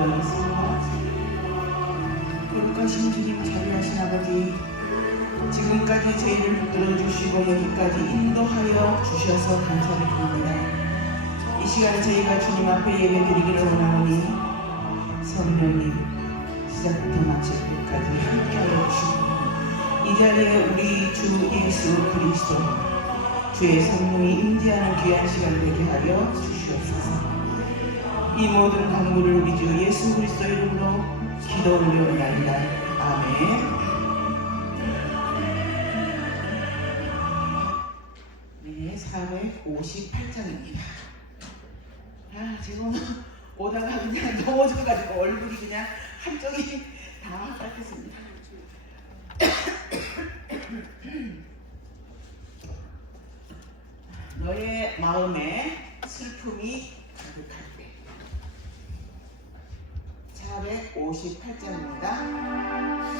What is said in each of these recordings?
기도하겠습니다. 거룩하신 주님, 자비하신 아버지, 지금까지 저희를 붙들어 주시고 여기까지 인도하여 주셔서 감사를 드립니다. 이 시간에 저희가 주님 앞에 예배 드리기를 원하오니 성령님 시작부터 마칠 때까지 함께하여 주시고 이 자리에 우리 주 예수 그리스도 주의 성령이 임재하는 귀한 시간 되게 하여 주시옵소서. 이 모든 간구를 우리 주 예수 그리스도 이름으로 기도 올려옵나이다. 아멘. 네, 458장입니다. 지금 오다가 그냥 넘어져가지고 얼굴이 그냥 한쪽이 다 빨갛습니다. 너의 마음에 슬픔이 가득할 때 458장입니다.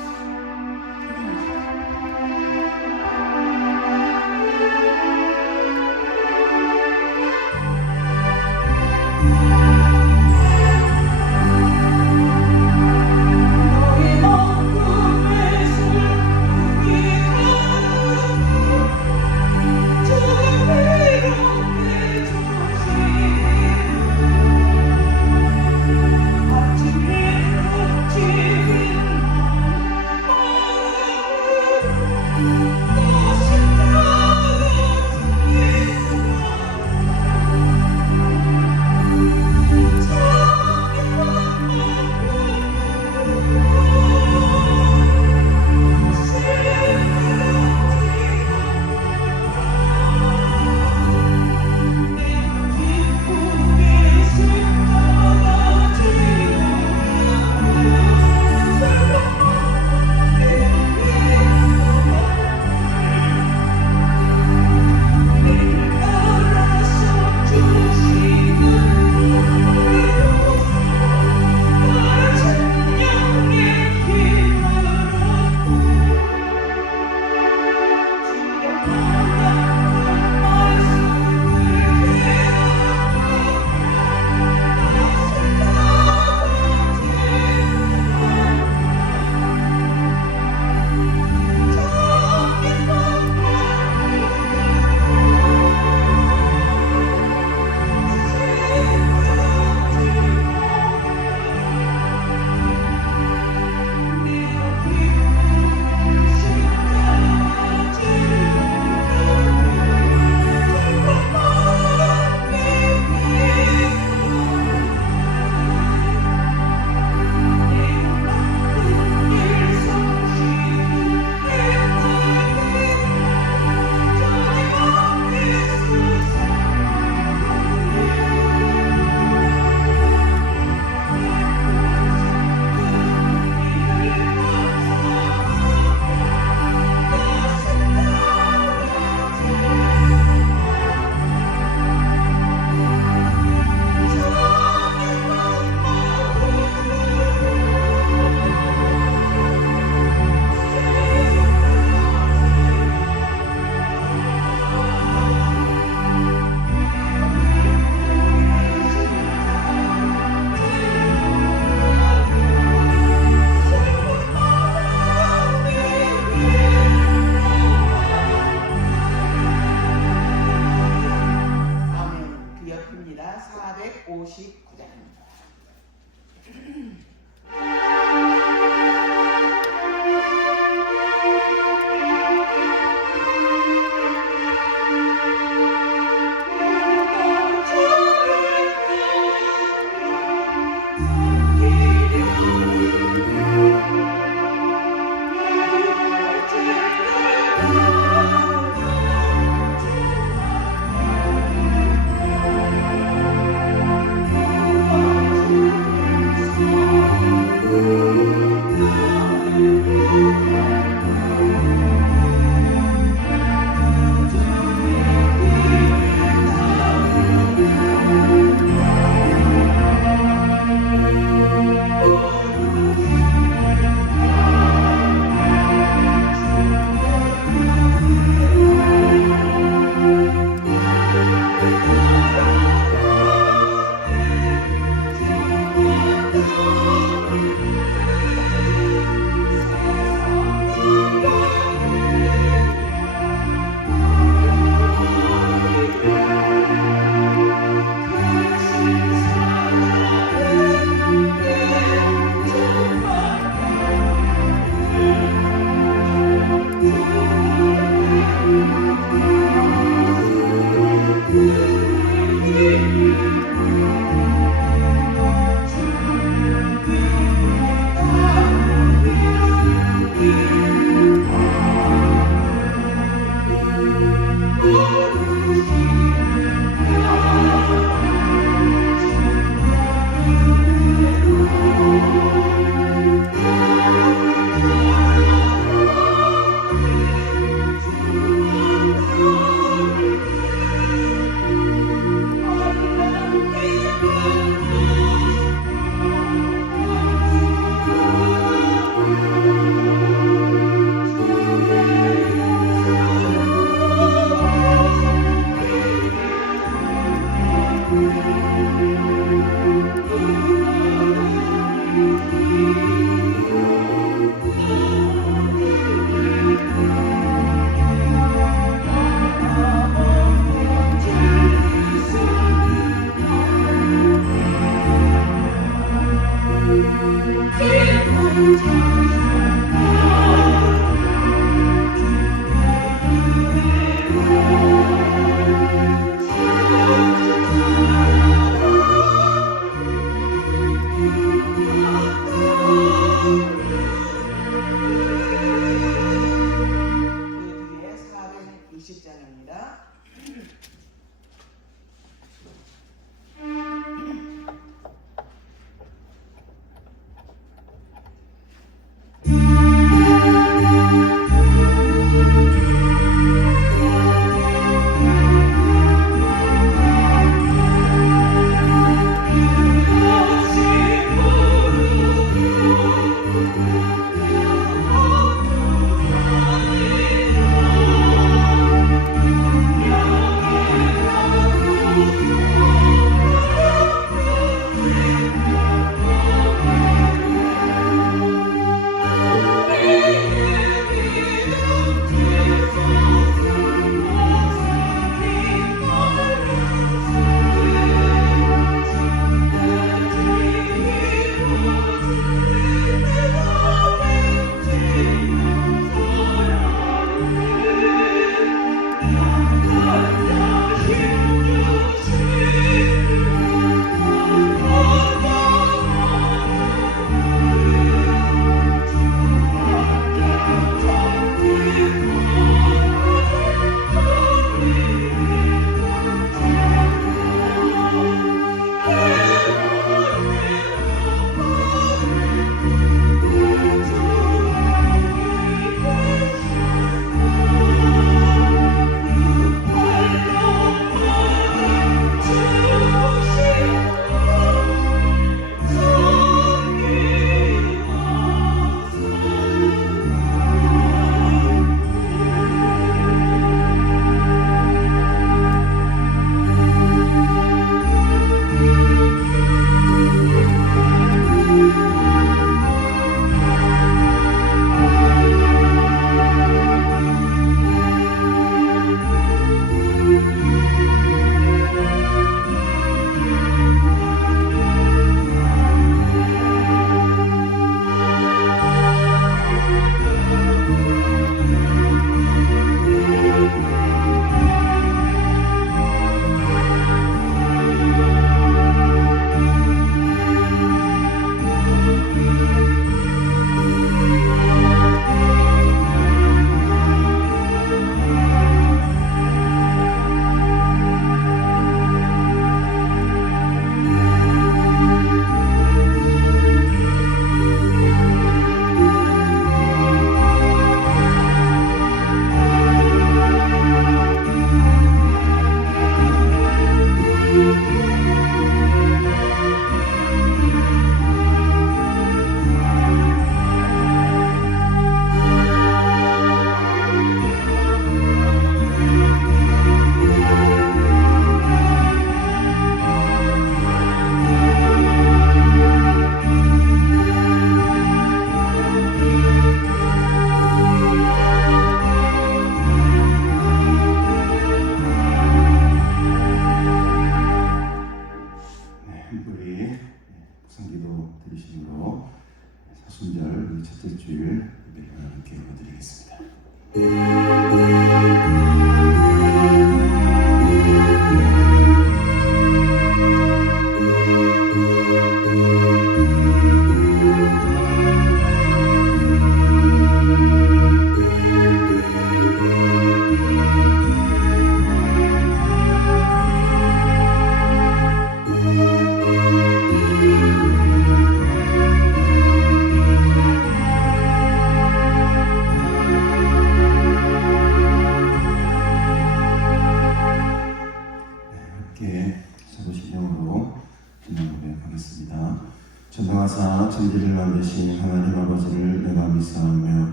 전능하사 천지를 만드신 하나님 아버지를 내가 믿사오며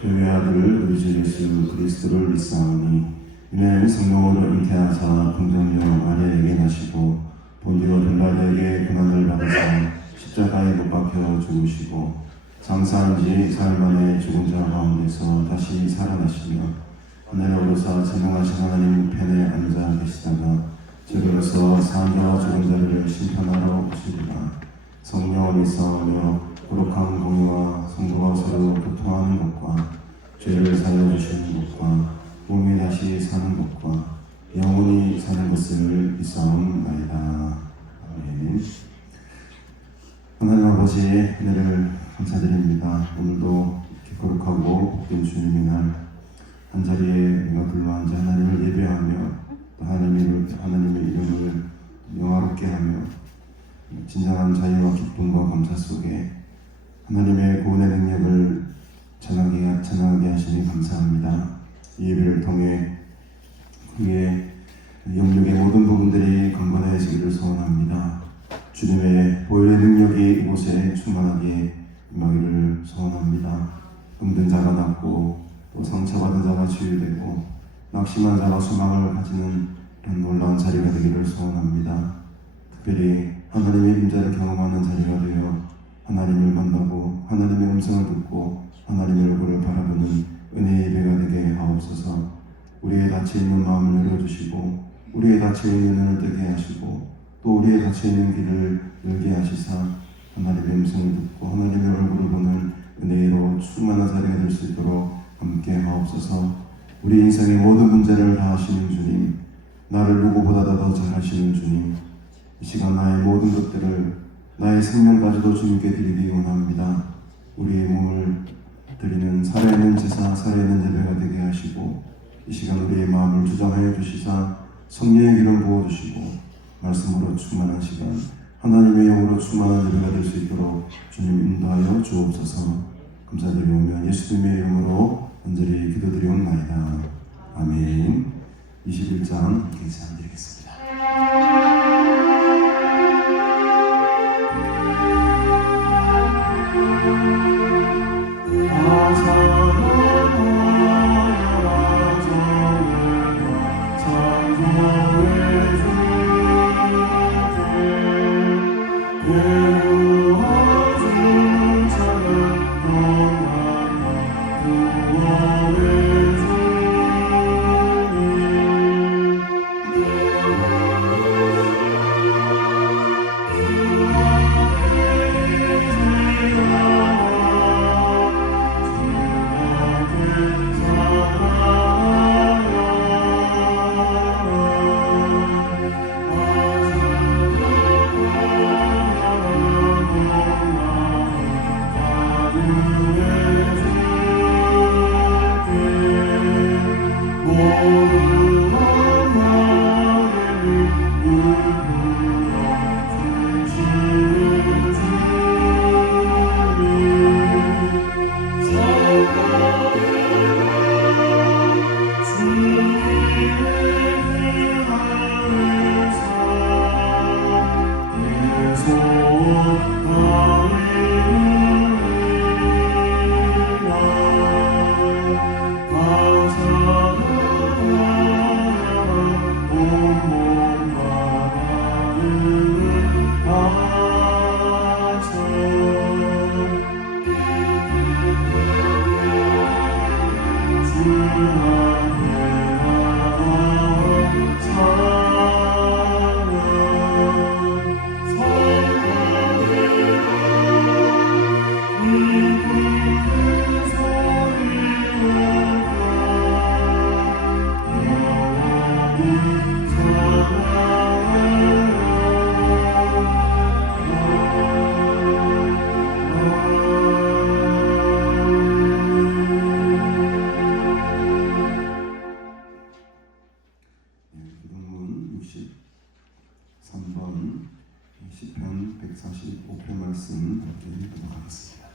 그 외아들 우리 주 예수 그리스도를 믿사오니 이는 성령으로 잉태하사 동정녀 마리아에게 나시고 본디오 빌라도에게 고난을 받으사 십자가에 못 박혀 죽으시고 장사한 지 사흘 만에 죽은 자 가운데서 다시 살아나시며 하늘에 오르사 전능하신 하나님 편에 앉아 계시다가 저리로서 사람과 죽은 자를 심판하러 오시리라. 성령을 믿사오며 거룩한 공의와 성도가 서로 교통하는 것과 죄를 사여 주시는 것과 몸이 다시 사는 것과 영원히 사는 것을 믿사옵나이다. 아멘. 하나님 아버지 은혜를 감사드립니다. 오늘도 이렇게 거룩하고 복된 주님의 날 한자리에 우리가 둘러앉아 하나님을 예배하며 또 하나님의 이름을 영화롭게 하며 진정한 자유와 기쁨과 감사 속에 하나님의 구원의 능력을 전하게 하시니 감사합니다. 이 예배를 통해 그의 영역의 모든 부분들이 강건해지기를 소원합니다. 주님의 보혈의 능력이 이곳에 충만하게 임하기를 소원합니다. 힘든 자가 낫고 또 상처받은 자가 치유되고 낙심한 자가 소망을 가지는 이런 놀라운 자리가 되기를 소원합니다. 특별히 하나님의 임재를 경험하는 자리가 되어 하나님을 만나고 하나님의 음성을 듣고 하나님의 얼굴을 바라보는 은혜의 예배가 되게 하옵소서. 우리의 닫혀있는 마음을 열어주시고 우리의 닫혀있는 눈을 뜨게 하시고 또 우리의 닫혀있는 길을 열게 하시사 하나님의 음성을 듣고 하나님의 얼굴을 보는 은혜로 충만한 자리가 될 수 있도록 함께 하옵소서. 우리 인생의 모든 문제를 다 아시는 주님, 나를 누구보다 더 잘 아시는 주님, 이 시간 나의 모든 것들을 나의 생명까지도 주님께 드리기 원합니다. 우리의 몸을 드리는 살아있는 제사, 살아있는 예배가 되게 하시고 이 시간 우리의 마음을 주장하여 주시사 성령의 기름 부어주시고 말씀으로 충만한 시간, 하나님의 영으로 충만한 예배가 될 수 있도록 주님 인도하여 주옵소서. 감사드리오며 예수님의 이름으로 간절히 기도드리옵나이다. 아멘. 21장 기도드리겠습니다. 시편 145편 말씀 함께 읽도록 하겠습니다.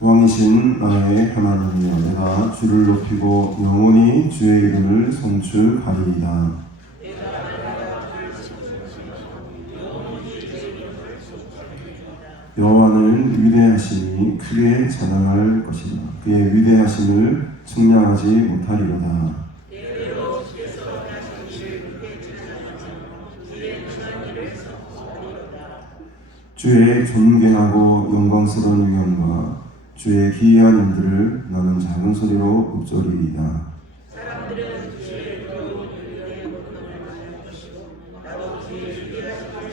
왕이신 나의 하나님이여, 내가 주를 높이고 영원히 주의 이름을 송축하리이다. 여호와는 위대하시니 크게 자랑할 것이다. 그의 위대하심을 측량하지 못하리로다. 주의 존귀하고 영광스러운 위엄과 주의 기이한 일들을 나는 작은 소리로 읊조리이다. 사람들은 주의 의로운 일에 고통을 받는 것이고 나도 주의 위대하심을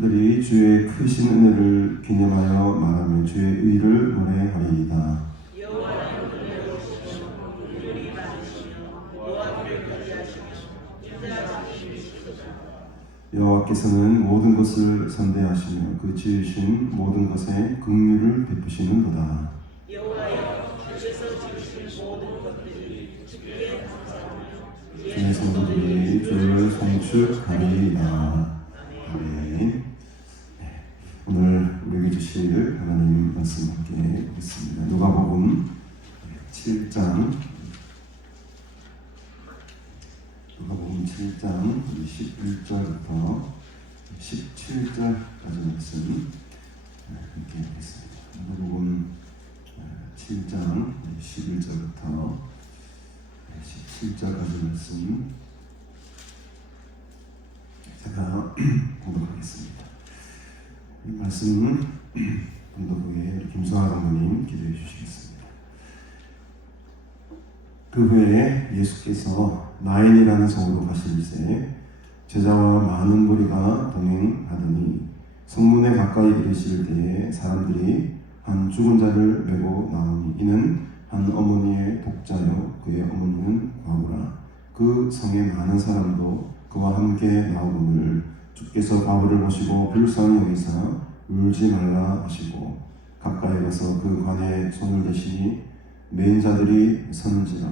그들이 주의 크신 은혜를 기념하여 말하며 주의 의를 노래하리이다. 여호와께서는 모든 것을 선대하시며 그 지으신 모든 것에 긍휼을 베푸시는도다. 주의 성도들이 주를 송축하리이다. 아멘. 오늘 우리에게 주실 하나님 말씀 함께 보겠습니다. 누가복음 7장 11절부터 17절까지 말씀 함께 하겠습니다. 누가복음 7장 11절부터 17절까지 말씀 제가 공독하겠습니다. 이 말씀은 공독 후에 김수아 장로님 기도해 주시겠습니다. 그 후에 예수께서 나인이라는 성으로 가실새 제자와 많은 무리가 동행하더니 성문에 가까이 이르실 때에 사람들이 한 죽은 자를 메고 나오니 이는 한 어머니의 독자요 그의 어머니는 과부라. 그 성에 많은 사람도 그와 함께 나오거늘 주께서 과부를 보시고 불쌍히 여기사 울지 말라 하시고 가까이 가서 그 관에 손을 대시니 메인 자들이 서는지라.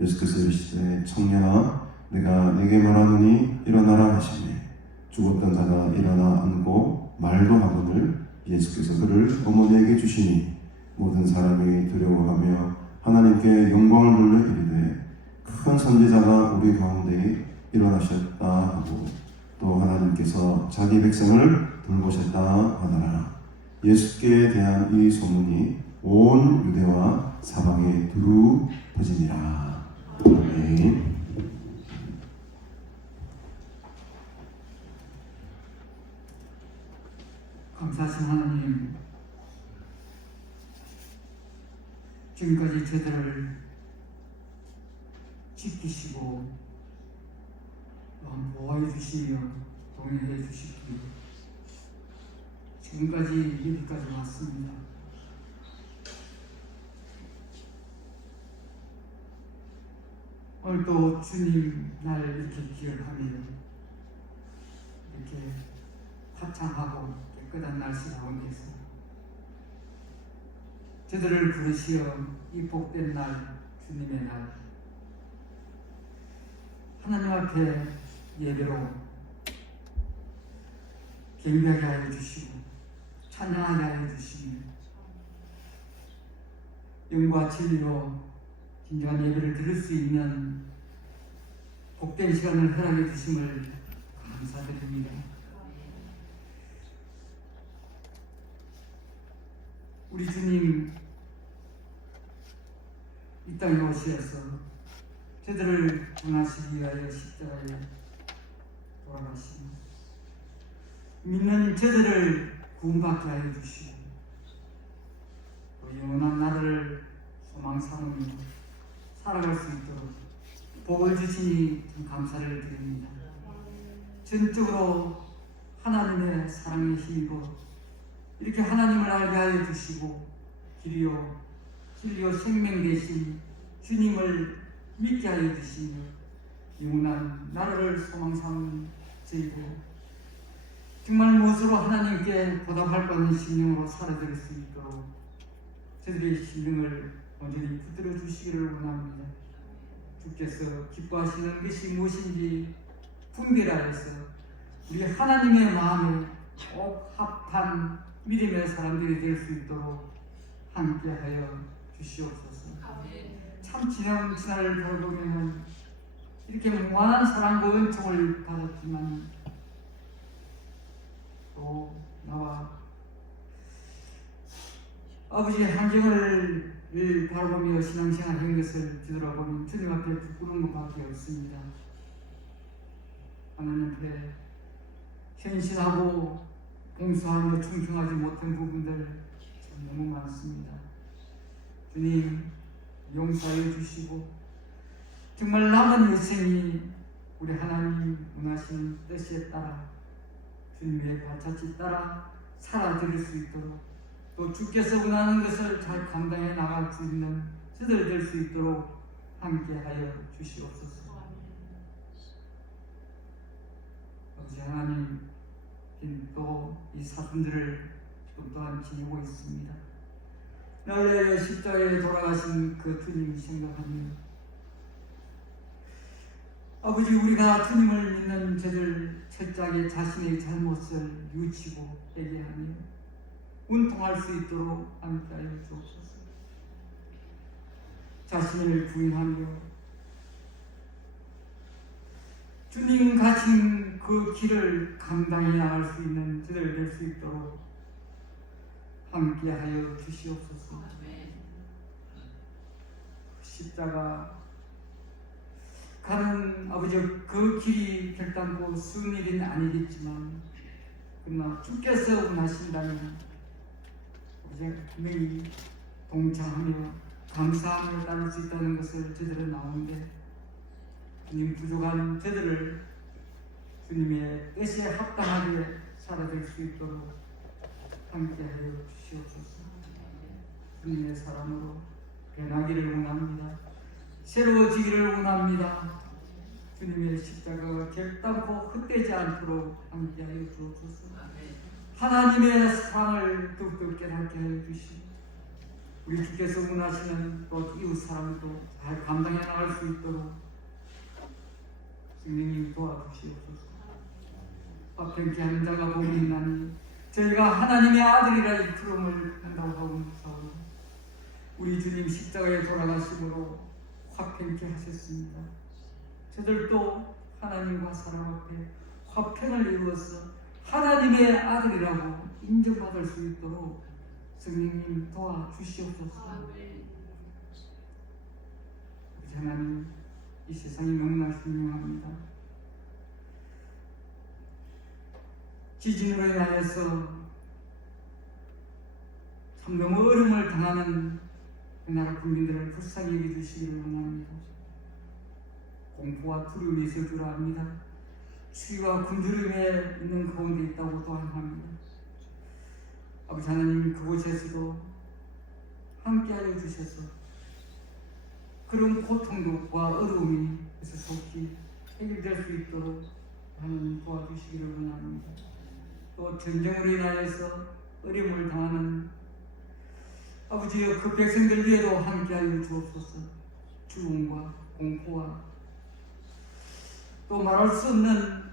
예수께서 이르시되 청년아 내가 네게 말하노니 일어나라 하시매 죽었던 자가 일어나 앉고 말도 하거늘 예수께서 그를 어머니에게 주시니 모든 사람이 두려워하며 하나님께 영광을 돌려 이르되 큰 선지자가 우리 가운데 일어나셨다 하고 또 하나님께서 자기 백성을 돌보셨다 하더라. 예수께 대한 이 소문이 온 유대와 사방에 두루 퍼지니라. 아멘. 감사하신 하나님, 지금까지 저들을 지키시고 보호해 주시며 동행해 주시기에 지금까지 여기까지 왔습니다. 오늘도 주님 날 이렇게 기억하며 이렇게 화창하고 깨끗한 날씨 가운데서 저들을 부르시어 이 복된 날, 주님의 날 하나님 앞에 예배로 경배하게 하여 주시고 찬양하게 하여 주시며 영과 진리로 진정한 예배를 드릴 수 있는 복된 시간을 허락해 주심을 감사드립니다. 우리 주님 이 땅에 오시어서 저들을 구원하시기 위하여 십자가에 돌아가시고 믿는 저들을 구원받게 하여 주시고 또 영원한 나라를 소망 삼으며 살아갈 수 있도록 복을 주시니 참 감사를 드립니다. 전적으로 하나님의 사랑에 힘입어 이렇게 하나님을 알게 하여 주시고 길이요 진리요 생명 되신 주님을 믿게 하여 주시며 영원한 나라를 소망 삼는 저희들 정말 무엇으로 하나님께 보답할 수 없는 심령으로 살아들 수 있도록 저들의 심령을 온전히 붙들어 주시기를 원합니다. 주께서 기뻐하시는 것이 무엇인지 분별하여서 우리 하나님의 마음에 꼭 합한 믿음의 사람들이 될 수 있도록 함께하여 주시옵소서. 참 지난주를 바라보면 이렇게 무한한 사랑과 은총을 받았지만 또 나와 아버지의 한정을 바라보며 신앙생활 한 것을 뒤돌아보면 주님 앞에 부끄러운 것밖에 없습니다. 하나님 앞에 헌신하고 봉사하며 충성하지 못한 부분들 참 너무 많습니다. 주님 용서해 주시고 정말 남은 일생이 우리 하나님 원하시는 뜻에 따라 주님의 발자취 따라 살아드릴 수 있도록, 또 주께서 원하는 것을 잘 감당해 나갈 수 있는 저들 될 수 있도록 함께하여 주시옵소서. 아버지 하나님, 또 이 사람들을 또한 지니고 있습니다. 날래 십자가에 돌아가신 그 주님 생각하며, 아버지, 우리가 주님을 믿는 저들 철저하게 자신의 잘못을 뉘우치고 회개하며 운통할 수 있도록 함께하여 주옵소서. 자신을 부인하며 주님 가신 그 길을 감당해 나갈 수 있는 저들 될 수 있도록 함께하여 주시옵소서. 십자가 가는 아버지, 그 길이 결단코 쉬운 일은 아니겠지만, 그러나 주께서 원하신다면 아버지 분명히 동참하며 감사함을 따를 수 있다는 것을 저들은 나오는데, 주님 부족한 저들을 주님의 뜻에 합당하게 살아갈 수 있도록 함께하여 주시옵소서. 주님의 사랑으로 변하기를 원합니다. 새로워지기를 원합니다. 주님의 십자가가 결단코 헛되지 않도록 함께하여 주옵소서. 하나님의 사랑을 더욱더 깨닫게 하여 주시고, 우리 주께서 원하시는 또 이웃 사랑도 잘 감당해 나갈 수 있도록 성령님 도와주시옵소서. 화평케 하는 자가 복이 있나니 저희가 하나님의 아들이라 이 부름을 한다고 하고 있사오니, 우리 주님 십자가에 돌아가심으로 화평케 하셨습니다. 저들도 하나님과 사람 앞에 화평을 이루어서 하나님의 아들이라고 인정받을 수 있도록 성령님 도와주시옵소서. 하나님, 이 세상이 너무나 흉흉합니다. 지진으로 인하여서 참 너무 어려움을 당하는 그 나라 국민들을 불쌍히 여겨주시기를 원합니다. 공포와 두려움이 있을 줄 압니다. 추위와 굶주림에 있는 가운데 있다고 또한 합니다. 아버지 하나님, 그곳에서도 함께하여 주셔서 그런 고통과 어려움이 그래서 속히 해결될 수 있도록 하나님 도와주시기를 원합니다. 또 전쟁으로 인하여서 어려움을 당하는 아버지여, 그 백성들 위에도 함께하여 주옵소서. 죽음과 공포와 또 말할 수 없는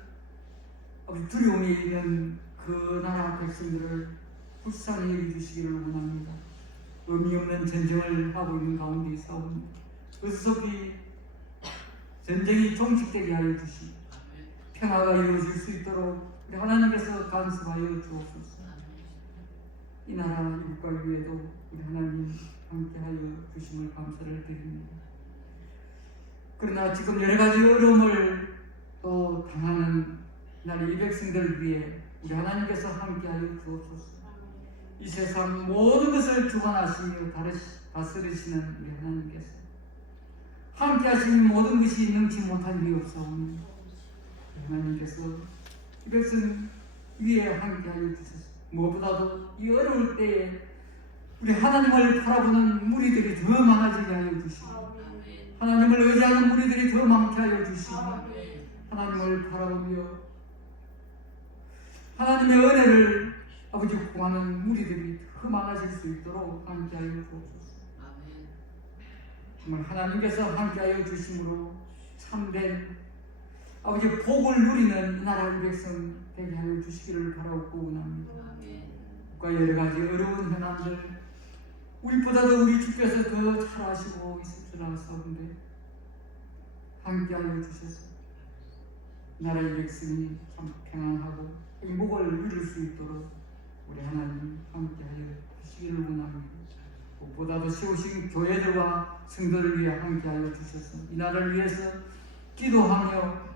아버지 두려움이 있는 그 나라 백성들을 불쌍히 여겨주시기를 원합니다. 의미 없는 전쟁을 하고 있는 가운데 싸웁니다. 그속히 전쟁이 종식되게 하여 주시고 평화가 이루어질 수 있도록 우리 하나님께서 간섭하여 주옵소서. 이 나라 일과 위에도 우리 하나님 함께하여 주심을 감사를 드립니다. 그러나 지금 여러 가지 어려움을 또 당하는 나라의 이 백성들 위해 우리 하나님께서 함께하여 주옵소서. 이 세상 모든 것을 주관하시며 다스리시는 우리 하나님께서 함께 하시는 모든 것이 능치 못한 일이 없사오니 하나님께서 이 백성 위에 함께 하여 주셔서 무엇보다도 이 어려울 때에 우리 하나님을 바라보는 무리들이 더 많아지게 하여 주시고, 하나님을 의지하는 무리들이 더 많게 하여 주시고, 하나님을 바라보며 하나님의 은혜를 아버지 구하는 무리들이 더 많아질 수 있도록 함께 하여 주옵소서. 정말 하나님께서 함께하여 주심으로 참된 아버지 복을 누리는 이 나라 의 백성 되게 하여 주시기를 바라고 원합니다. 국가 여러 가지 어려운 현안들 우리보다도 우리 주께서 더 잘 아시고 있을 줄 아사오는데 함께하여 주셔서 나라의 백성이 참 평안하고 행복을 누릴 수 있도록 우리 하나님 함께하여 주시기를 원합니다. 무엇보다도 세우신 교회들과 성도를 위해 함께하여 주셔서 이 나라를 위해서 기도하며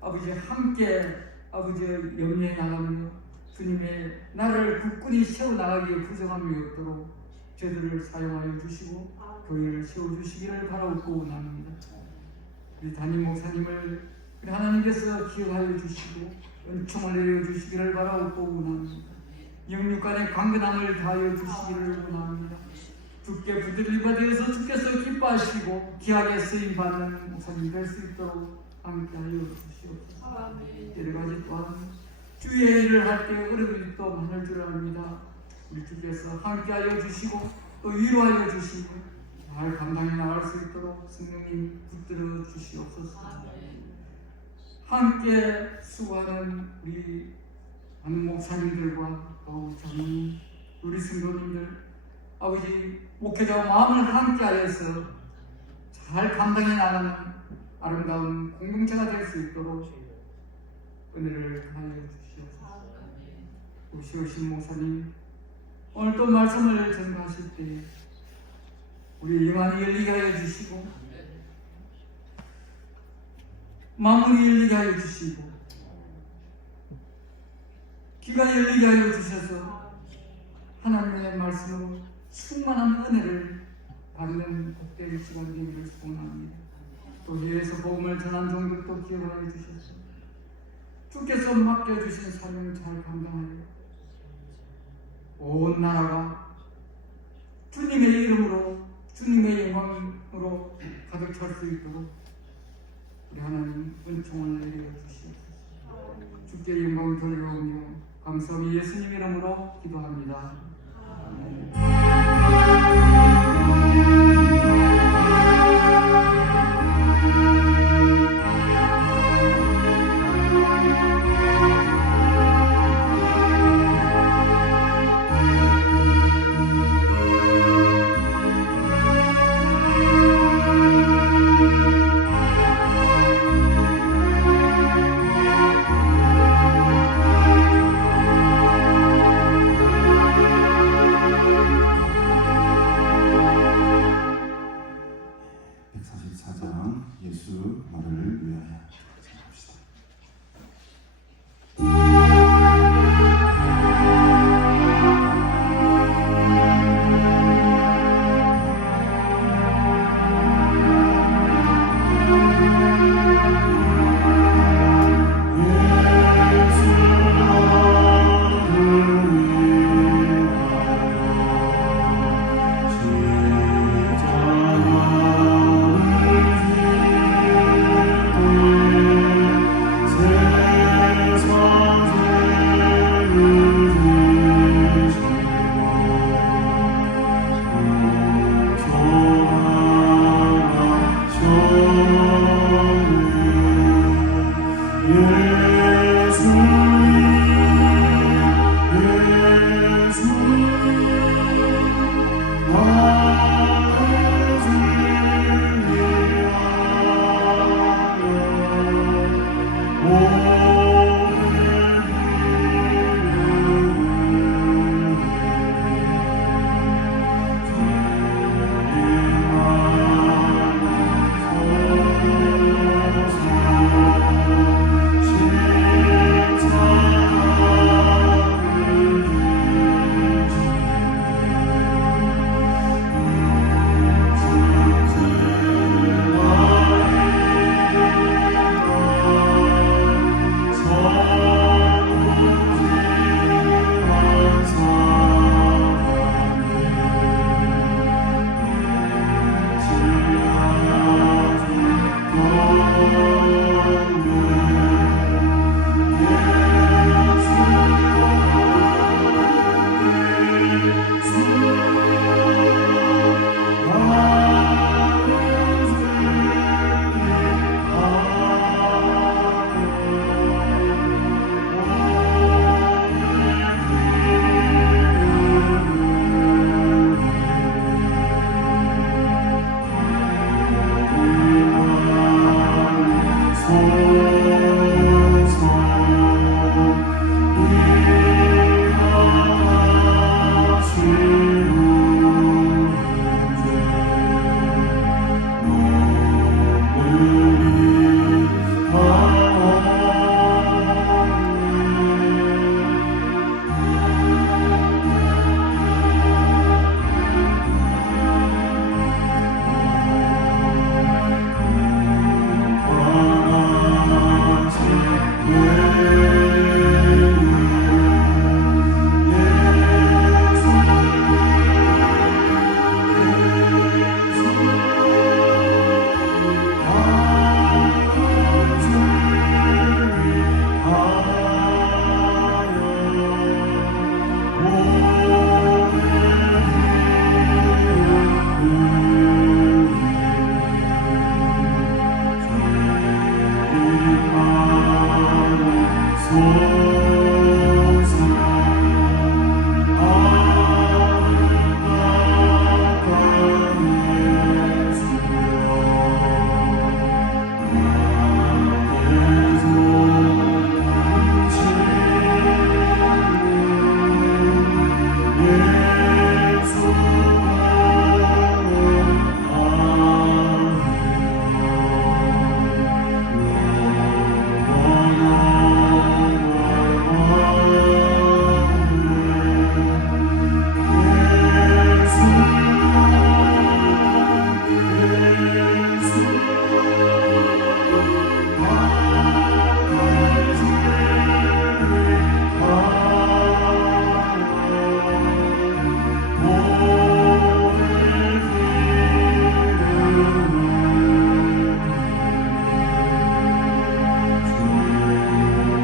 아버지 함께 아버지 염려해 나가며 주님의 나라를 굳건히 세워나가기에 부족함이 없도록 저들을 사용하여 주시고 교회를 세워주시기를 바라고 원합니다. 우리 담임 목사님을 우리 하나님께서 기억하여 주시고 은총을 내려주시기를 바라고 원합니다. 영육간의 강건함을 다하여 주시기를 원합니다. 주께 붙들림바 되어서 주께서 기뻐하시고 귀하게 쓰임받는 목사님 될 수 있도록 함께하여 주시옵소서. 여러 가지 또한 주의 일을 할 때 어려움이 또 많을 줄 압니다. 우리 주께서 함께하여 주시고 또 위로하여 주시고 잘 감당해 나갈 수 있도록 성령님 붙들어 주시옵소서. 함께 수고하는 우리 많은 목사님들과 또 저는 우리 성도님들 아버지 목회자와 마음을 함께하여서 잘 감당해 나가는 아름다운 공동체가 될 수 있도록 은혜를 하여 주시옵소서. 오시오신 목사님 오늘 또 말씀을 전가하실 때 우리 영안이 열리게 하여 주시고 마음이 열리게 하여 주시고 귀가 열리게 하여 주셔서 하나님의 말씀으로 충만한 은혜를 받는 복된 시간 되기를 소원합니다. 또 해외에서 복음을 전한 종들도 기억하여 주셔서 주께서 맡겨주신 사명을 잘 감당하여 온 나라가 주님의 이름으로 주님의 영광으로 가득 찰 수 있도록 우리 하나님 은총을 내려 주시옵소서. 주께 영광을 돌려오며 감사함이 예수님 이름으로 기도합니다. 예수 말을 위하여 합시다.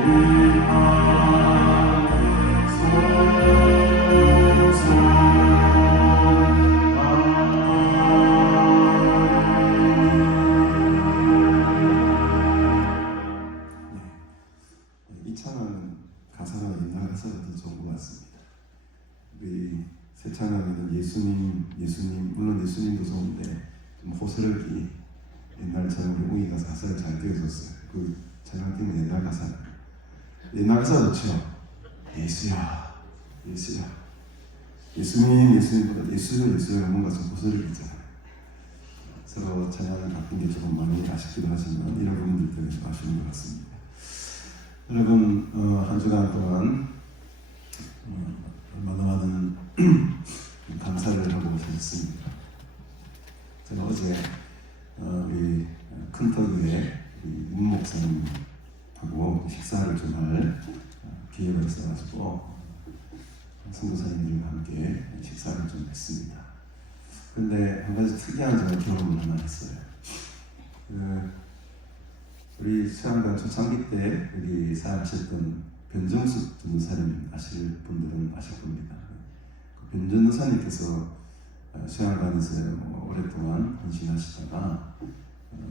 이 찬양은 가사가 옛날 가사가 더 좋은 것 같습니다. 우리 새 찬양에는 예수님 물론 예수님도 좋은데 좀 호소력이 옛날처럼 우리 웅이가 가사를 잘 띄워줬어요. 그 찬양 때문에 옛날 가사 좋죠. 예수야 예수님보다 예수야 뭔가 좀 호소력이잖아요. 서로 찬양을 바뀐 게 조금 많이 아쉽기도 하지만 이런 부분들 때문에 좀 아쉬운 것 같습니다. 여러분 한 주간 동안 얼마나 많은 감사를 하고 오셨습니까? 제가 어제 우리 큰터교회 윤 목사님하고 식사를 좀 할 기회가 있어가지고 선교사님들과 함께 식사를 좀 했습니다. 그런데 한 가지 특이한 제가 경험을 하나 했어요. 우리 수양관 초창기 때 여기 사역하셨던 변정숙 전도사님 아실 분들은 아실 겁니다. 변 전도사님께서 수양관에서 오랫동안 헌신하시다가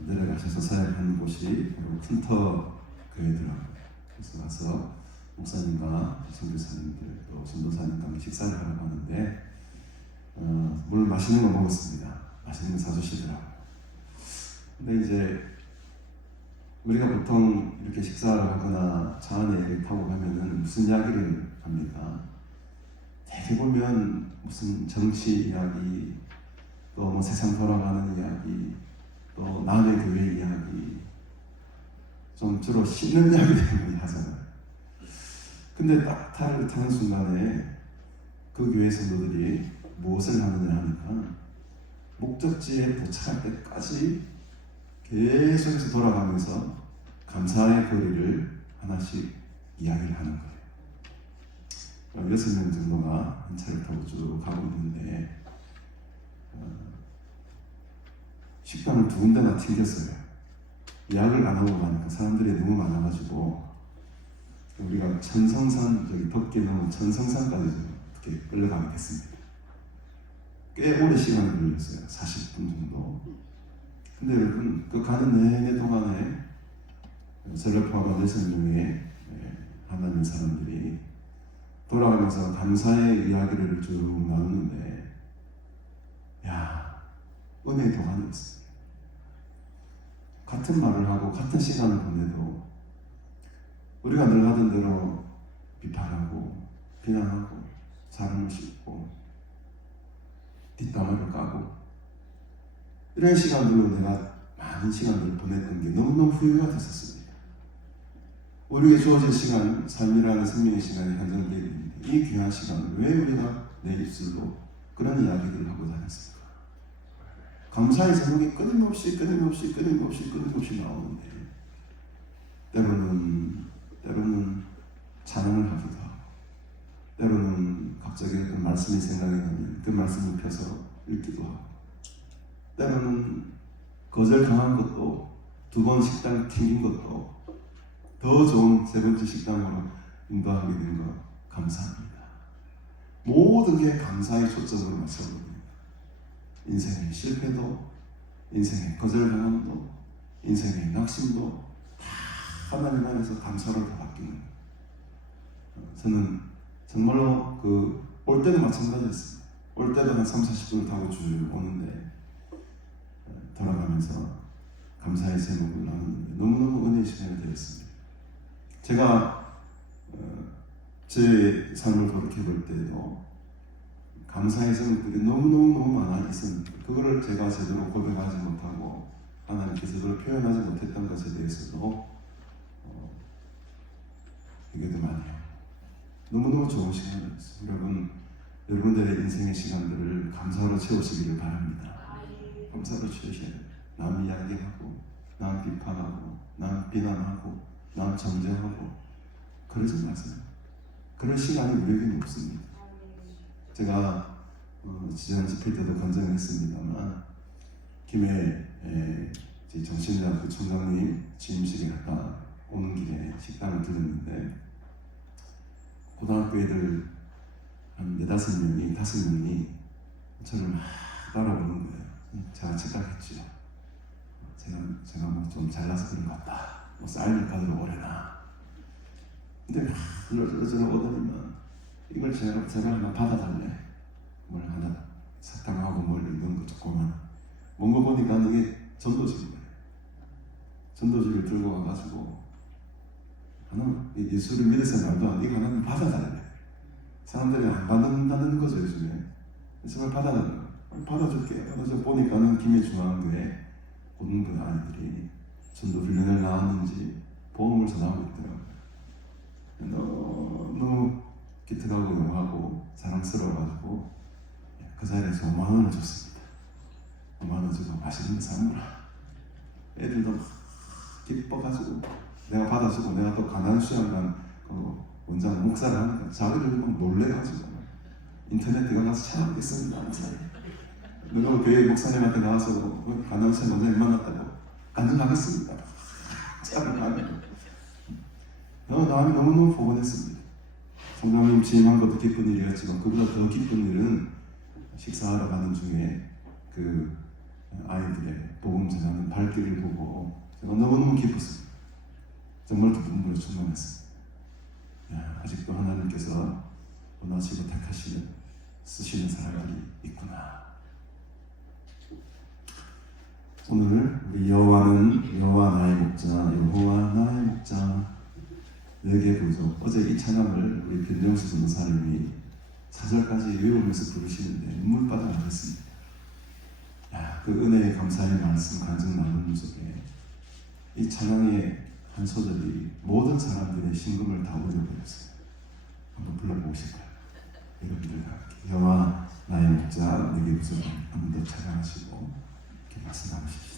내려가셔서 사역하는 곳이 바로 큰터 교회더라고요. 그래서 가서 목사님과 선교사님들 또 전도사님과 함께 식사를 하려고 하는데 물 맛있는 거 먹었습니다. 맛있는 거 사주시더라고요. 근데 이제 우리가 보통 이렇게 식사를 하거나 차 안에 타고 가면은 무슨 이야기를 합니까? 대개 보면 무슨 정치 이야기, 또 뭐 세상 돌아가는 이야기, 또 남의 교회 이야기, 좀 주로 씻는 이야기를 많이 하잖아요. 근데 딱 차를 타는 순간에 그 교회 성도들이 무엇을 하느냐 하니까 목적지에 도착할 때까지 계속해서 돌아가면서 감사의 거리를 하나씩 이야기를 하는 거예요. 6명 정도가 한 차를 타고 쭉 가고 있는데 식당을 2군데나 튕겼어요. 예약을 안 하고 가니까 사람들이 너무 많아가지고 우리가 천성산, 저기 덕계 넘은 천성산까지 이렇게 끌려가게 됐습니다. 꽤 오래 시간이 걸렸어요. 40분 정도. 근데 여러분, 그 가는 내내 동안에 저를 포함한 6명의 하나님 사람들이 돌아가면서 감사의 이야기를 쭉 나누는데, 야, 은혜의 도가니였어요. 같은 말을 하고 같은 시간을 보내도 우리가 늘 하던 대로 비판하고 비난하고 사람을 씹고 뒷담화를 까고 이런 시간들로 내가 많은 시간들을 보냈던 게 너무너무 후회가 됐었습니다. 우리에게 주어진 시간, 삶이라는 생명의 시간이 한정되어 있는데 이 귀한 시간을 왜 우리가 내 입술로 그런 이야기들을 하고 다녔을까? 감사의 제목이 끊임없이 나오는데 때로는 찬양을 하기도 하고 때로는 갑자기 어떤 말씀이 생각이 나면 그 말씀을 펴서 읽기도 하고 때로는 거절 당한 것도 2번 식당 튕긴 것도 더 좋은 3번째 식당으로 인도하게 된 것 감사합니다. 모든 게 감사의 초점으로 맞춰버립니다. 인생의 실패도, 인생의 거절당함도, 인생의 낙심도 다 하나님 안에서 감사로 다 바뀌는 거예요. 저는 정말로 올 때도 마찬가지였습니다. 올 때도 한 30-40분을 타고 쭉 오는데 돌아가면서 감사의 제목을 나누는데 너무너무 은혜의 시간이 되었습니다. 제가 제 삶을 돌이켜볼 때도 감사의 제목들이 너무 많아 있었는데 그거를 제가 제대로 고백하지 못하고 하나님께 제대로 표현하지 못했던 것에 대해서도 얘기도 많이 하고 너무너무 좋은 시간이었어요. 여러분들의 인생의 시간들을 감사로 채우시기를 바랍니다. 감사로 채우셔야 돼요. 남 이야기하고 남 비판하고 남 비난하고 남 정죄하고 그러지 마세요. 그런 시간이 우리에게는 없습니다. 제가 지난 집회 때도 간증했습니다만 김해 정신의학부 총장님 취임식에 갔다 오는 길에 식당을 들렀는데 고등학교 애들 한 4-5명이 5명이 저를 막 따라오는 거예요. 제가 착각했죠. 제가 뭐 좀 잘나서 그런 것 같다. 뭐 사인을 받으러 오려나. 근데 막 저러 오더니만 이걸 제가 하나 받아달래. 뭘 하나 사탕하고 뭘 이런 거 조그만. 뭔가 보니까 이게 전도지인 거예요. 전도지를 들고 와가지고 하나 예수를 믿어서 말도 안 돼. 이거 하나는 받아달래. 사람들이 안 받는다는 거죠 요즘에. 제발 받아달래. 받아줄게. 받아줘 보니까는 김해중앙교회 고등부 아이들이 전도 훈련을 나왔는지 복음을 전하고 있더라고요. 너무 기특하고 용하고 사랑스러워가지고 그 자리에서 5만 원을 줬습니다. 5만 원 주고 맛있는 거 사먹으라. 애들도 막 기뻐가지고 내가 받아주고 내가 또 가난 수양관 그 원장 목사를 하니까 자기들도 막 놀래가지고 인터넷 들어가서 찾아보겠습니다. 누가 교회 목사님한테 나와서 가난 수양 원장님 만났다고 가능하겠습니다. 마음이 너무너무 포근했습니다. 성령님 취임한 것도 기쁜 일이었지만 그보다 더 기쁜 일은 식사하러 가는 중에 그 아이들의 복음 전하는 발길을 보고 제가 너무너무 기뻤습니다. 정말 기쁨으로 충만했습니다. 아직도 하나님께서 원하시고 택하시는 쓰시는 사람들이 있구나. 오늘 우리 여호와 나의 목자, 여호와 나의 목자 내게 부족. 어제 이 찬양을 우리 변정수 전사님이 4절까지 외우면서 부르시는데 눈물바다 나겠습니다. 그 은혜의 감사의 말씀 간증 나누는 속에 이 찬양의 한 소절이 모든 사람들의 심금을 다 울려버렸어요. 한번 불러보고 싶어요. 여러분들과 함께 여호와 나의 목자 내게 부족 한번 더 찬양하시고 이렇게 말씀 나누십시다.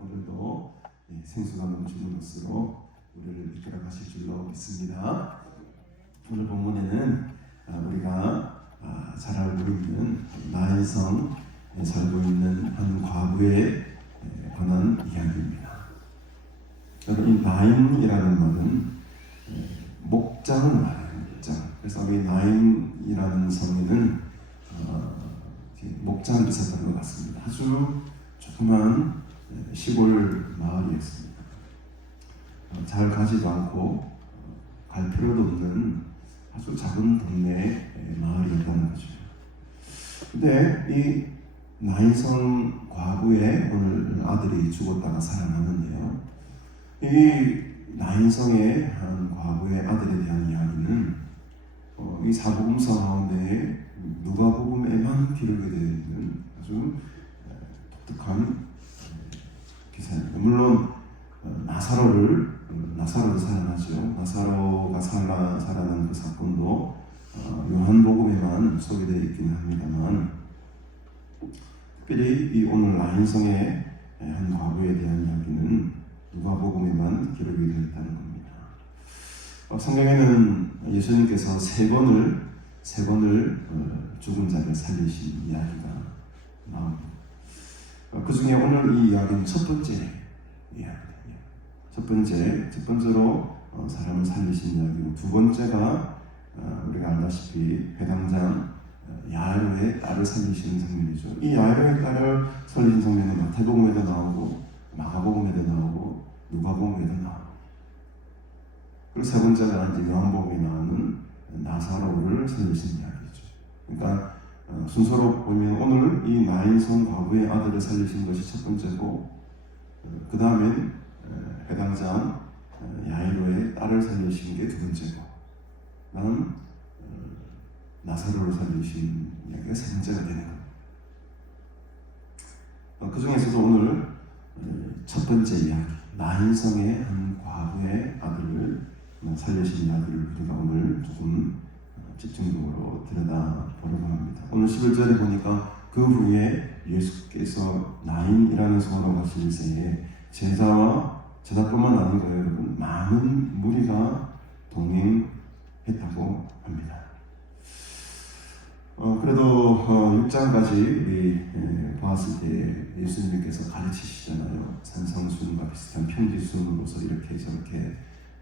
오늘도 생수가 넘치는 것으로 우리를 이끌어 가실 줄로 믿습니다. 오늘 본문에는 우리가 잘 알고 있는 나인성에 살고 있는 한 과부에 관한 이야기입니다. 여러분, 이 나인이라는 말은 목장을 말해요. 목장. 그래서 이 나인이라는 성에는 목장이 있었던 것 같습니다. 아주 조그만 시골 마을이었습니다. 잘 가지도 않고 갈 필요도 없는 아주 작은 동네 마을이었다는 거죠. 근데 이 나인성 과부의 오늘 아들이 죽었다가 살아나는데요. 이 나인성의 한 과부의 아들에 대한 이야기는 이 사복음서 가운데 누가복음에만 기록이 되어 있는 아주 독특한 기사입니다. 물론 나사로도 살아나죠. 나사로가 살아난 그 사건도 요한복음에만 소개되어 있기는 합니다만, 특별히 이 오늘 나인성의 한 과부에 대한 이야기는 누가복음에만 기록이 되어 있다는 겁니다. 성경에는 예수님께서 세 번을 죽은 자를 살리신 이야기가 나옵니다. 그 중에 오늘 이 이야기는 첫 번째 이야기예요. 첫 번째로 사람을 살리신 이야기고, 두 번째가 우리가 알다시피 회당장 야이로의 딸을 살리시는 장면이죠. 이 야이로의 딸을 살리신 장면은 마태복음에도 나오고 마가복음에도 나오고 누가복음에도 나오고, 그리고 세 번째가 이제 요한복음에 나오는 나사로를 살리신 이야기죠. 그러니까 순서로 보면 오늘 이 나인성 과부의 아들을 살리신 것이 첫 번째고, 그 다음엔 회당장 야이로의 딸을 살리신 게 두 번째고, 다음 나사로를 살리신 이야기가 세 번째가 되는 겁니다. 그 중에서도 오늘 첫 번째 이야기, 나인성의 한 과부의 아들을 살리신 이야기를 우리가 오늘 조금 집중적으로 들여다보려고 합니다. 오늘 11절에 보니까 그 후에 예수께서 나인이라는 성으로 가실 새에 제자뿐만 아니고 여러분 많은 무리가 동행했다고 합니다. 그래도 6장까지 보았을 때 예수님께서 가르치시잖아요. 산성수훈과 비슷한 편지수훈으로서 이렇게 저렇게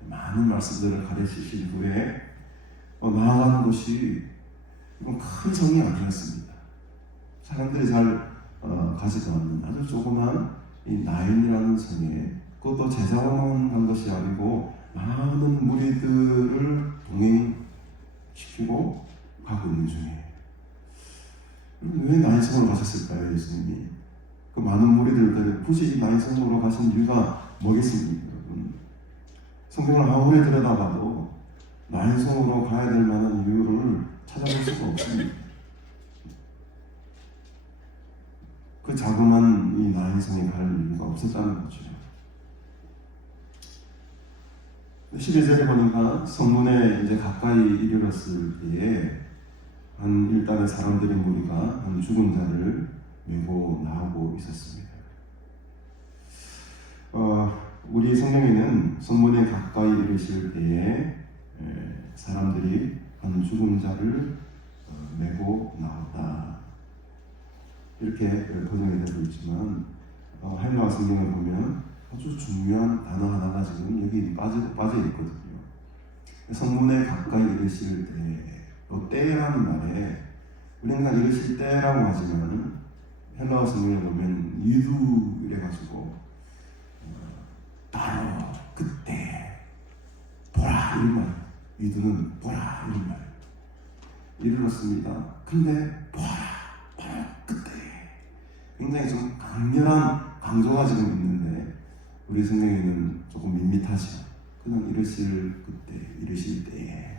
많은 말씀들을 가르치신 후에 나아가는 것이 큰 성이 아니었습니다. 사람들이 잘 가지도 않는 아주 조그만 이 나인이라는 성에, 그것도 제자만 간 것이 아니고 많은 무리들을 동행시키고 가고 있는 중이에요. 왜 나인성으로 가셨을까요, 예수님이? 그 많은 무리들을 굳이 이 나인성으로 가신 이유가 뭐겠습니까, 여러분? 성경을 아무리 들여다봐도 나인성으로 가야 될 만한 이유를 찾아볼 수가 없습니다. 그 자그만 이 나인성에 갈 이유가 없었다는 거죠. 12절에 보니까 성문에 이제 가까이 이르렀을 때에 한 일단의 사람들의 무리가 한 죽은 자를 메고 나오고 있었습니다. 우리 성경에는 성문에 가까이 이르실 때에 사람들이 한 죽은 자를 메고 나왔다, 이렇게 번역이 되고 있지만 헬라어 성경을 보면 아주 중요한 단어 하나가 지금 여기 빠져 있거든요. 성문에 가까이 이르실 때라는 말에 우리는 그냥 이르실 때라고 하지만 헬라어 성경에 보면 이두 이래가지고 바로 그때 보라 이런 말, 이두는 보라 이런 말 이르렀습니다. 근데 보라 바로 그때, 굉장히 좀 강렬한 강조가 지금 있는데 우리 성경에는 조금 밋밋하죠. 그냥 이르실 그때, 이르실 때에.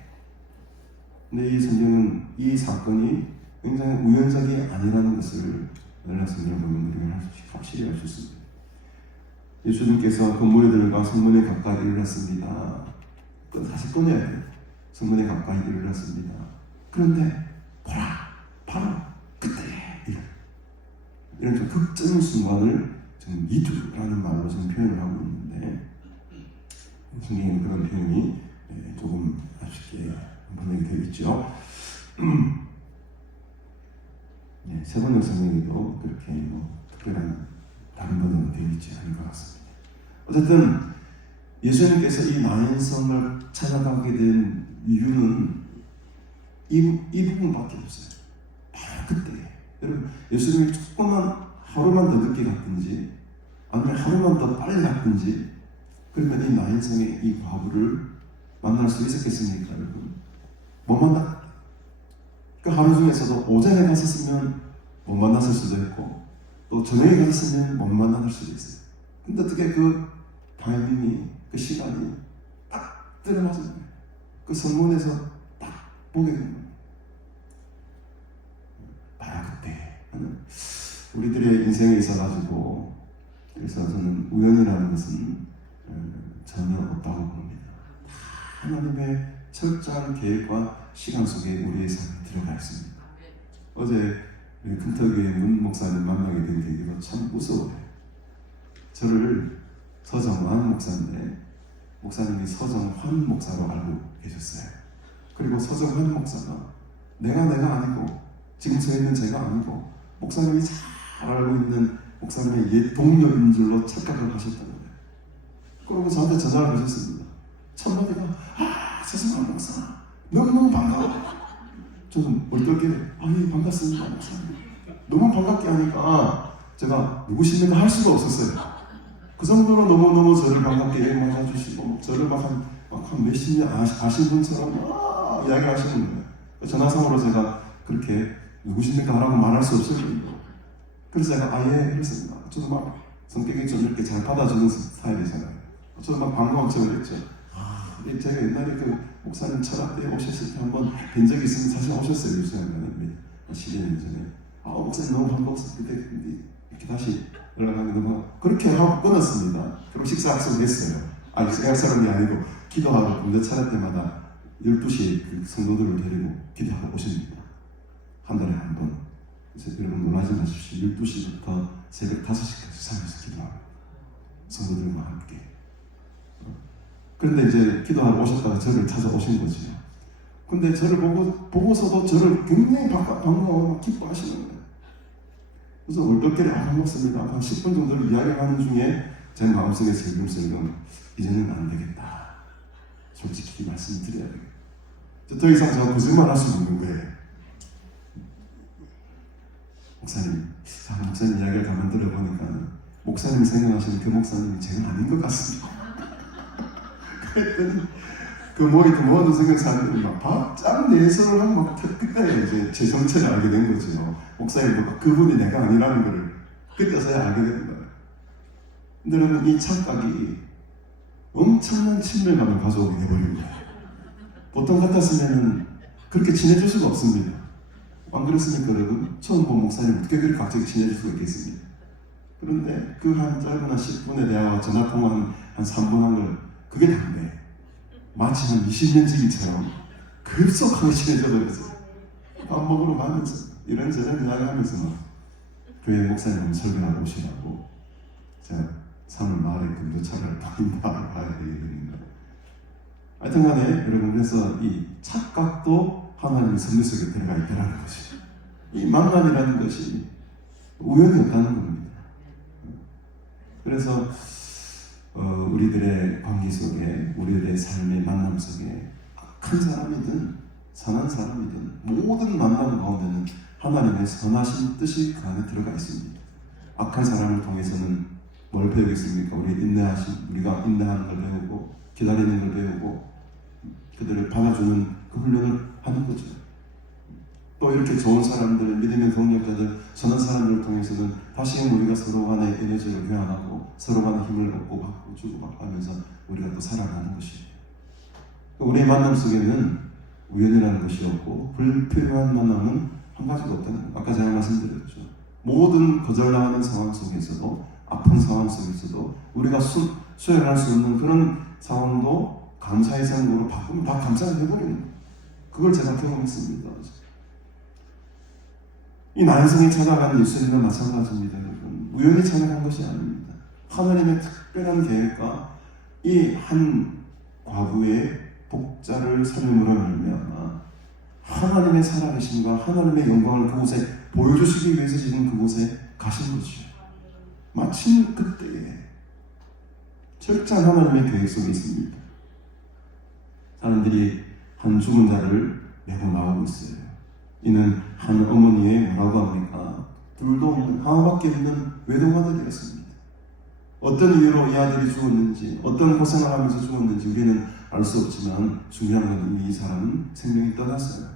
근데 이 성경은 이 사건이 굉장히 우연적이 아니라는 것을 헬라 성경을 보면 우리가 확실히 알 수 있습니다. 예수님께서 그 무리들과 성문에 가까이 이르렀습니다. 다시 꺼내야 돼요. 성문에 가까이 이르렀습니다. 그런데 보라, 바로 그때 이런 좀 극적인 순간을 지금 이두라는 말로 지금 표현을 하고 있는데, 성경에는 그런 표현이 조금 아쉽게 번역이 되어 있죠. 세 번역 성경에도 그렇게 특별한 다른 번역은 되어 있지 않은 것 같습니다. 어쨌든 예수님께서 이 나인성을 찾아가게 된 이유는 이 부분밖에 없어요. 바로 그때. 여러분, 예수님이 조금만 하루만 더 늦게 갔든지 아니면 하루만 더 빨리 갔든지 그러면 이 나인성의 이 과부를 만날 수 있었겠습니까, 여러분? 못 만났다. 그 하루 중에서도 오전에 갔었으면 못 만났을 수도 있고 또 저녁에 갔으면 못 만났을 수도 있어요. 근데 어떻게 그 타이밍이, 그 시간이 딱 들어맞은 거예요. 그 성문에서 딱 보게 된 거예요. 바로 그때 우리들의 인생에 있어가지고, 그래서 저는 우연이라는 것은 전혀 없다고 봅니다. 하나님의 철저한 계획과 시간 속에 우리의 삶이 들어가 있습니다. 어제 큰터교회 문 목사님 만나게 된 계기가 참 무서워요. 저를 서정환 목사인데 목사님이 서정환 목사로 알고 계셨어요. 그리고 서정환 목사가 내가 아니고 지금 서 있는 제가 아니고 목사님이 잘 알고 있는 목사님의 옛 동료인 줄로 착각을 하셨다는 거예요. 그러고 저한테 전화를 하셨습니다. 첫마디가 서정환 목사 너무너무 반가워. 저는 얼떨결에 예, 반갑습니다 목사님. 너무 반갑게 하니까 제가 누구십니까 할 수가 없었어요. 그 정도로 너무너무 저를 반갑게 맞아주시고 저를 한 몇십 년 아신 분처럼 이야기하시는 거예요. 전화상으로 제가 그렇게 누구십니까 하라고 말할 수 없을 거예요. 그래서 제가 예 그랬습니다. 저도 막 성격이 좀 이렇게 잘 받아주는 스타일이잖아요. 저도 막 반가운 척을 했죠. 제가 옛날에 그 목사님 철학대에 오셨을 때 한번 뵌 적이 있으면 사실 오셨어요. 유수양반에 12년 전에. 목사님 너무 반가웠어요. 그때 이렇게 다시 연락하게 너무 그렇게 하고 끊었습니다. 그럼 식사 약속했어요. 식사 약속이 아니고 기도하고 군대 차릴 때마다 12시에 그 성도들을 데리고 기도하고 오십니다. 한 달에 한 번. 그래서 여러분 놀라지 마십시오. 12시부터 새벽 5시까지 살면서 기도하고 성도들과 함께. 그런데 이제 기도하러 오셨다가 저를 찾아오신 거죠. 근데 저를 보고서도 저를 굉장히 반가워 기뻐하시는 거예요. 그래서 얼떨결에 반갑습니다. 한 10분 정도를 이야기하는 중에 제 마음속에 슬금슬금 이제는 안 되겠다. 솔직히 말씀드려야 되겠다. 더 이상 제가 거짓말 할 수 없는 거예요. 목사님 이야기를 가만 들어보니까 목사님이 생각하시는 그 목사님이 제가 아닌 것 같습니다. 그랬더니 그 모든 생각 사람들이 막 바짝 내서를 하고 막 그때 이제 제 정체를 알게 된 거죠. 목사님도 그분이 내가 아니라는 거를 그때서야 알게 된 거예요. 근데 여러분 이 착각이 엄청난 친밀감을 가져오게 해버린 거예요. 보통 같았으면 그렇게 친해질 수가 없습니다. 안 그렇습니까 여러분? 처음 본 목사님 어떻게 그렇게 갑자기 친해질 수가 있겠습니까? 그런데 그 한 짧은 한 10분의 대화와 전화통화 한 3분 한 걸 그게 다인데 마치 한 20년 지기처럼 급속하게 친해져 버렸어요. 밥 먹으러 가면서 이런저런 이야기하면서 막 교회 목사님 설교하러 오시라고 제가 산을 마을에 근교차를 봐야 되겠는가. 하여튼간에 여러분 그래서 이 착각도 하나님의 섭리 속에 들어가 있다는 것이 이 만남이라는 것이 우연이 없다는 겁니다. 그래서 우리들의 관계 속에 우리들의 삶의 만남 속에 악한 사람이든 선한 사람이든 모든 만남 가운데는 하나님의 선하신 뜻이 그 안에 들어가 있습니다. 악한 사람을 통해서는 뭘 배우겠습니까? 우리가 인내하는 걸 배우고 기다리는 걸 배우고 그들을 받아주는 그 훈련을 하는 거죠. 또 이렇게 좋은 사람들, 믿음의 동력자들, 선한 사람들을 통해서는 다시 우리가 서로 간에 에너지를 교환하고 서로 간에 힘을 얻고 받고 주고받고 하면서 우리가 또 살아가는 것이에요. 우리의 만남 속에는 우연이라는 것이 없고 불필요한 만남은 한 가지도 없다는 거예요. 아까 제가 말씀드렸죠. 모든 거절당하는 상황 속에서도 아픈 상황 속에서도 우리가 수행할 수 없는 그런 상황도 감사의 생각으로 바꾸면 다 감사를 해버리는 거예요. 그걸 제가 경험했습니다. 이 난생에 찾아가는 예수님과 마찬가지입니다. 여러분. 우연히 찾아간 것이 아닙니다. 하나님의 특별한 계획과 이 한 과부의 복자를 살림으로 말미암아 하나님의 살아계심과 하나님의 영광을 그곳에 보여주시기 위해서 지금 그곳에 가신 거죠. 마침 그때에 철저한 하나님의 계획 속에 있습니다. 사람들이 한 죽은 자를 메고 나오고 있어요. 이는 한 어머니의 뭐라고 합니까? 둘도 없는 하나밖에 없는 외동아들이었습니다. 어떤 이유로 이 아들이 죽었는지, 어떤 고생을 하면서 죽었는지 우리는 알 수 없지만 중요한 건 이미 이 사람은 생명이 떠났어요.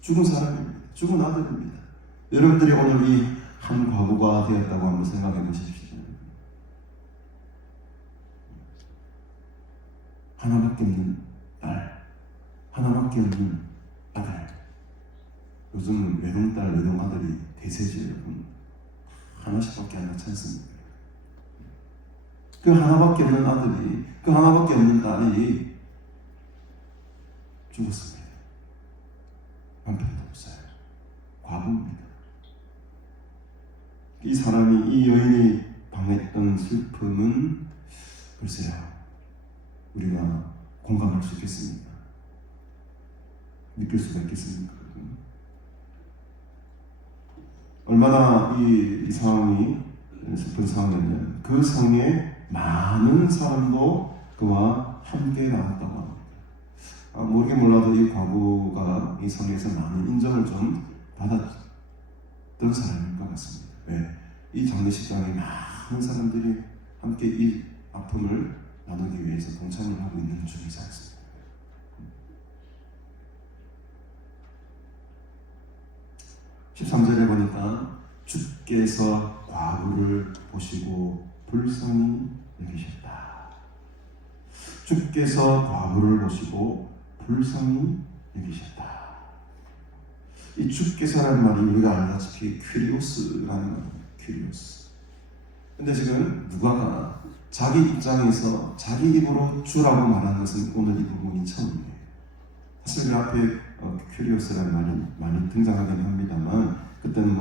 죽은 사람입니다. 죽은 아들입니다. 여러분들이 오늘 이 한 과부가 되었다고 한번 생각해 보십시오. 하나밖에 없는 딸, 하나밖에 없는 아들. 요즘 외동딸, 외동아들이 대세죠, 여러분. 하나씩밖에 안 낳지 않습니까? 그 하나밖에 없는 아들이, 그 하나밖에 없는 딸이 죽었습니다. 남편도 없어요. 과부입니다. 이 사람이, 이 여인이 당했던 슬픔은 글쎄요, 우리가 공감할 수 있겠습니까? 느낄 수가 있겠습니까? 얼마나 이 상황이 슬픈 상황이었냐면 그 성에 많은 사람도 그와 함께 나왔다고 합니다. 모르게 몰라도 이 과부가 이 성에서 많은 인정을 좀 받았던 사람인 것 같습니다. 왜? 이 장례식장에 많은 사람들이 함께 이 아픔을 나누기 위해서 동참을 하고 있는 중이지 않습니다. 13절에 보니까 주께서 과부를 보시고 불쌍히 여기셨다. 주께서 과부를 보시고 불쌍히 여기셨다. 이 주께서라는 말이 우리가 알다시피 큐리오스라는 말입니다. 큐리오스. 근데 지금 누가가 자기 입장에서 자기 입으로 주라고 말한 것은 오늘 이 부분이 처음이에요. 사실 그 앞에 큐리오스라는 말이 많이 등장하긴 합니다만 그때는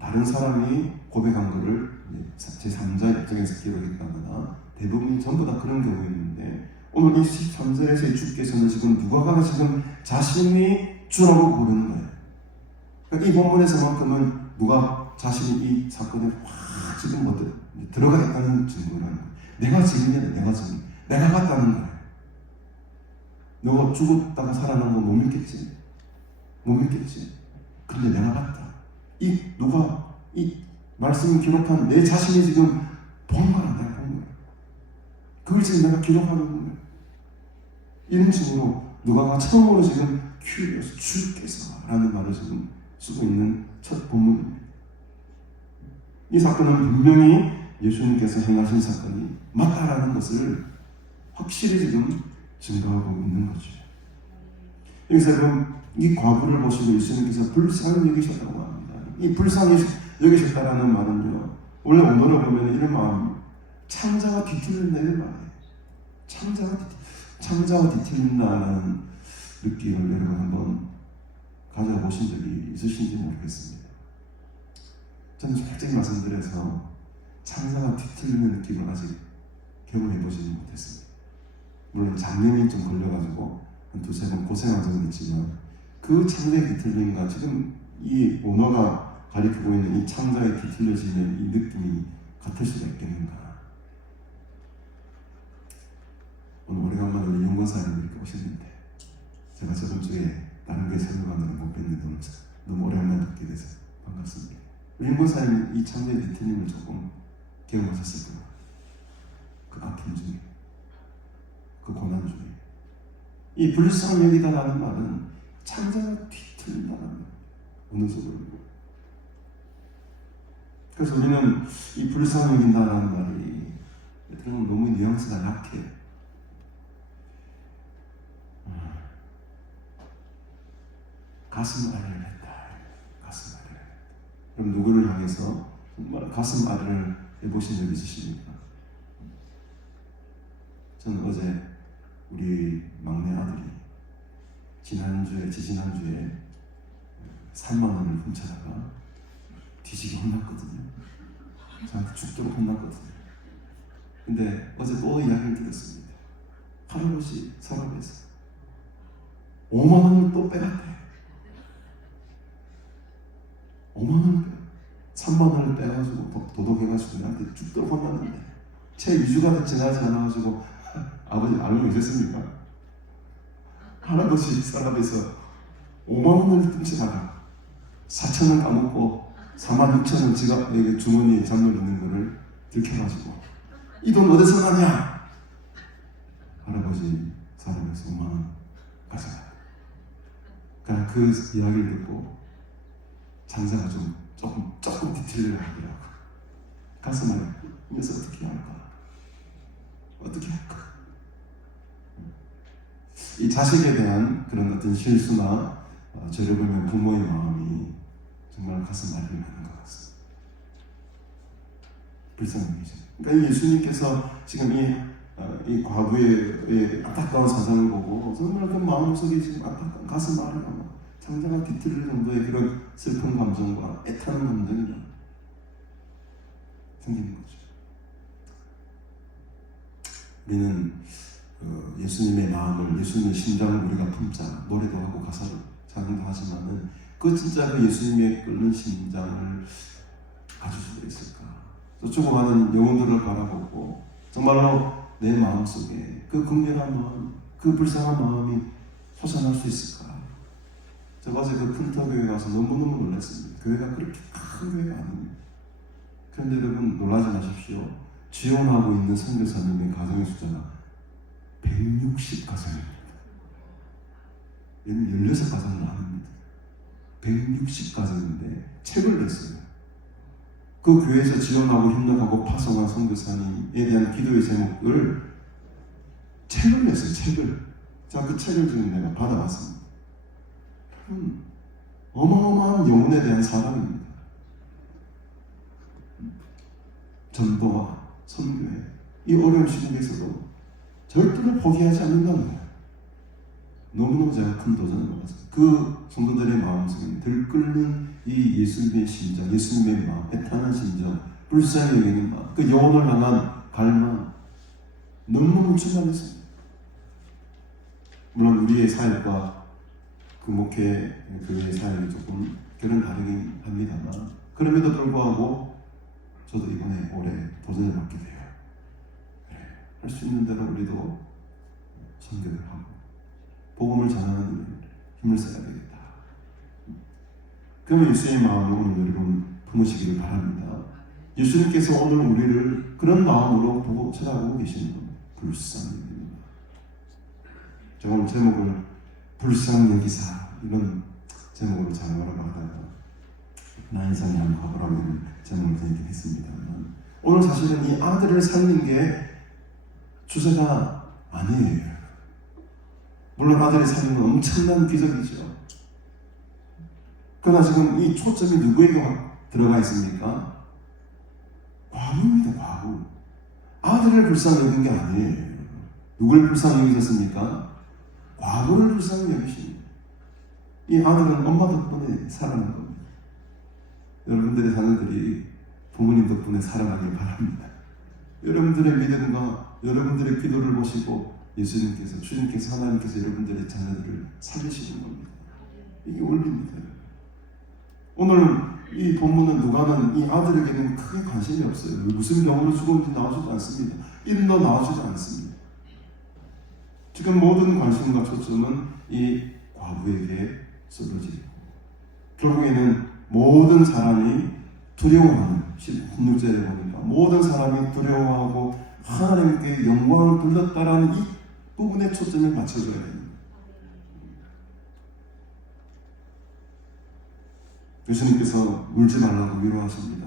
다른 사람이 고백한 것을 제3자 입장에서 기록했다거나 대부분이 전부 다 그런 경우였는데 오늘 이 13절에서 주께서는 지금 누가가 지금 자신이 주라고 부르는 거예요. 그러니까 이 본문에서만큼은 누가 자신이 이 사건에 확 지금 들어가 있다는 증거라는 거예요. 내가 지금이야, 내가 갔다는 거예요. 너가 죽었다가 살아난 거 못 믿겠지? 못 믿겠지? 근데 내가 봤다. 누가 이 말씀을 기록한 내 자신이 지금 본 거야, 내가 본 거야. 그걸 지금 내가 기록하는 거야. 이런 식으로 누가가 처음으로 지금 큐리오스, 주께서라는 말을 지금 쓰고 있는 첫 본문입니다. 이 사건은 분명히 예수님께서 행하신 사건이 맞다라는 것을 확실히 지금 증거하고 있는 거죠. 여기서 그럼 이 과부를 보시고 예수님께서 불쌍히 여기셨다고 합니다. 이 불쌍히 여기셨다라는 말은요, 원래 원어로 보면 이런 마음입니다. 창자가 뒤틀린다는 말이에요. 창자가 뒤틀린다는 느낌을 여러분 한번 가져보신 적이 있으신지 모르겠습니다. 저는 솔직히 말씀드려서 창자가 뒤틀리는 느낌을 아직 경험해보지는 못했습니다. 물론 장염이 좀 걸려가지고 한 두세 번 고생한 적은 있지만 그 창자의 뒤틀림과 지금 이 언어가 가리키고 있는 이 창자에 뒤틀려지는 이 느낌이 같을 수가 있겠는가. 오늘 오래간만에 우리 윤건사님 이렇게 오셨는데 제가 저번 주에 다른 게 설명하느라 못 뵀는데 너무 오래간만에 듣게 돼서 반갑습니다. 우리 윤건사님 이 창자의 뒤틀림을 조금 경험하셨을 거예요. 그 아픔 중에, 그 고난 중에. 이 불쌍히 여기다라는 말은 창자가 뒤틀린다는 말. 어느 소리고. 그래서 우리는 이 불쌍히 여긴다라는 말이 너무 뉘앙스가 약해요. 가슴 아래를 했다. 가슴 아래를 했다. 그럼 누구를 향해서 정말 가슴 아래를 해보신 적 있으십니까? 저는 어제 우리 막내 아들이 지지난주에 3만 원을 훔쳐다가 뒤지게 혼났거든요. 저한테 죽도록 혼났거든요. 근데 어제 또 이야기를 들었습니다. 할아버지 살아계서 5만 원을 또 빼갔대. 5만 원을 빼. 3만 원을 빼가지고 도둑해가지고 나한테 죽도록 혼났는데 채 2주가 지나지 않아가지고 아버지 알고 계셨습니까? 할아버지 살아계서 5만 원을 훔쳐다가 4천 원 까먹고 4만 6천 원 지갑 주머니에 잔물 있는 거를 들켜가지고 이 돈 어디서 나냐? 할아버지 살아계서 5만 원 가져가. 그러니까 그 이야기를 듣고 장사가 조금 디테일을 하더라고. 가서 말이야, 이 녀석 어떻게 할까? 어떻게 할까? 이 자식에 대한 그런 어떤 실수나 저를 보면 부모의 마음이 정말 가슴 아리를 하는 것 같습니다. 불쌍하죠. 그러니까 예수님께서 지금 이 과부의 안타까운 사상을 보고 정말 그 마음속에 지금 안타까운 가슴 아리가 장자가 뒤틀릴 정도의 그런 슬픈 감정과 애타는 감정이 생기는 거죠. 우리는 예수님의 마음을, 예수님의 심장을 우리가 품자 노래도 하고 가사도 찬양도 하지만은 그 진짜 그 예수님의 끓는 심장을 가질 수도 있을까? 저 죽어가는 영혼들을 바라보고 정말로 내 마음속에 그 극렬한 마음, 그 불쌍한 마음이 솟아날 수 있을까? 제가 어제 그 큰터교회 가서 너무너무 놀랐습니다. 교회가 그렇게 큰 교회가 아닙니다. 그런데 여러분 놀라지 마십시오. 지원하고 있는 선교사님의 가정의 숫자가 160가정입니다. 16가정은 아닙니다. 160가정인데 책을 냈어요. 그 교회에서 지원하고 협력하고 파송한 선교사님에 대한 기도의 제목을 책을 냈어요. 책을. 자, 그 책을 지금 내가 받아왔습니다. 어마어마한 영혼에 대한 사랑입니다. 전도와 선교회, 이 어려운 시국에서도 절대로 포기하지 않는다는 거예요. 너무너무 제가 큰 도전을 받았습니다. 그 성도들의 마음속에 들끓는 이 예수님의 심장, 예수님의 마음, 애타는 심정, 불쌍히 여기는 마음, 그 영혼을 향한 갈망, 너무너무 충만했습니다. 물론 우리의 사역과 그 목회, 교회의 사역이 조금 결은 다르긴 합니다만, 그럼에도 불구하고 저도 이번에 올해 도전을 받게 돼요. 할 수 있는 대로 우리도 선교를 하고 복음을 전하는 힘을 써야 되겠다. 그러면 예수의 마음을 오늘 여러분 품으시기를 바랍니다. 예수님께서 오늘 우리를 그런 마음으로 보고 쳐다보고 계시는 겁니다. 불쌍입니다. 제가 오늘 제목을 불쌍 여기사 이런 제목으로 장하라고 하다가 나 인상이 한번 가보라고 하는 제목을 드리긴 했습니다만, 오늘 사실은 이 아들을 살린 게 주제가 아니에요. 물론 아들이 살린 건 엄청난 기적이죠. 그러나 지금 이 초점이 누구에게 들어가 있습니까? 과부입니다. 과부. 아들을 불쌍히 여긴 게 아니에요. 누굴 불쌍히 여기셨습니까? 과부를 불쌍히 여기십니다. 이 아들은 엄마 덕분에 살아난 겁니다. 여러분들의 자녀들이 부모님 덕분에 살아나길 바랍니다. 여러분들의 믿음과 여러분들의 기도를 보시고 예수님께서, 주님께서, 하나님께서 여러분들의 자녀들을 살리시는 겁니다. 이게 원리입니다. 오늘 이 본문은 누가는 이 아들에게는 크게 관심이 없어요. 무슨 병으로 죽었는지 나오지도 않습니다. 이름도 나오지도 않습니다. 지금 모든 관심과 초점은 이 과부에게 쏟아져 있고, 결국에는 모든 사람이 두려워하는, 16절에 보니까 모든 사람이 두려워하고 하나님께 영광을 돌렸다라는 이 부분에 초점을 맞춰줘야 됩니다. 예수님께서 울지 말라고 위로하십니다.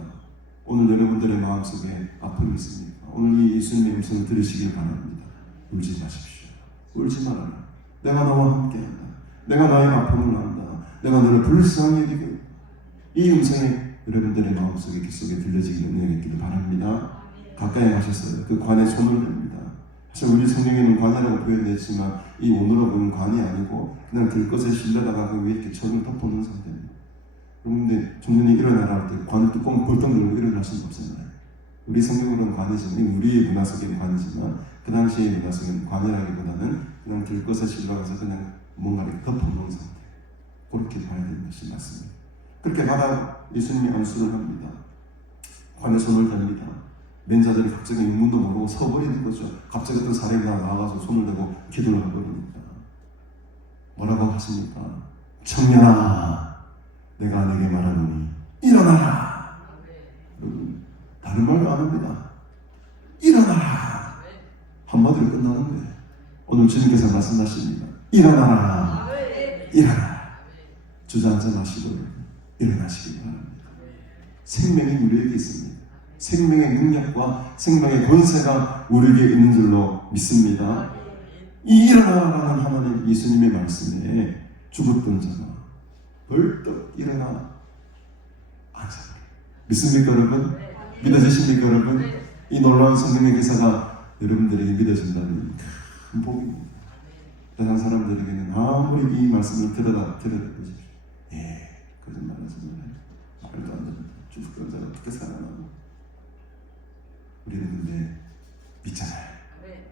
오늘 여러분들의 마음속에 아픔이 있습니까? 오늘 이 예수님의 음성을 들으시길 바랍니다. 울지 마십시오. 울지 말아라. 내가 너와 함께한다. 내가 나의 아픔을 안다. 내가 너를 불쌍히 여기고, 이 음성에 여러분들의 마음속에 귓속에 들려지기 능력있기를 바랍니다. 가까이 가셔서 그 관에 손을 댑니다. 사실 우리 성경에는 관이라고 표현됐지만 이 오늘로 보면 관이 아니고 그냥 들것에 실려다가 그 위에 이렇게 천을 덮어놓은 상태입니다. 그런데 종년이 일어나라 할 때 관 뚜껑 벌떡 열고 일어날 수는 없잖아요. 우리 성경으로는 관이지만 우리의 문화 속에는 관이지만 그 당시의 문화 속에는 관이라기보다는 그냥 들것에 실려가서 그냥 뭔가를 덮어놓은 상태. 그렇게 봐야 되는 것이 맞습니다. 그렇게 받아 예수님이 안수를 합니다. 관에 손을 댑니다. 맨자들이 갑자기 인문도 모르고 서버리는 거죠. 갑자기 어떤 사람이 나와가지고 손을 대고 기도를 하버립니다. 뭐라고 하십니까? 청년아, 내가 내게 말하노니 일어나라. 여러분, 다른 말도 안 합니다. 일어나라. 한마디로 끝나는 거예요. 오늘 주님께서 말씀하십니다. 일어나라. 일어나라. 주저앉아 마시고 일어나시기 바랍니다. 생명이 우리에게 있습니다. 생명의 능력과 생명의 권세가 우리에게 있는 줄로 믿습니다. 이 일어나라는 하나님 예수님의 말씀에 죽었던 자가 벌떡 일어나 앉아버려. 믿습니까 여러분? 믿어지십니까 여러분? 이 놀라운 성경의 기사가 여러분들에게 믿어진다는 큰 복입니다. 세상 사람들에게는 아무리 이 말씀을 들어보십시오. 거짓말하지 말아요. 말도 안 됩니다. 죽었던 자가 어떻게 살아나고. 우리는 근데 믿잖아요.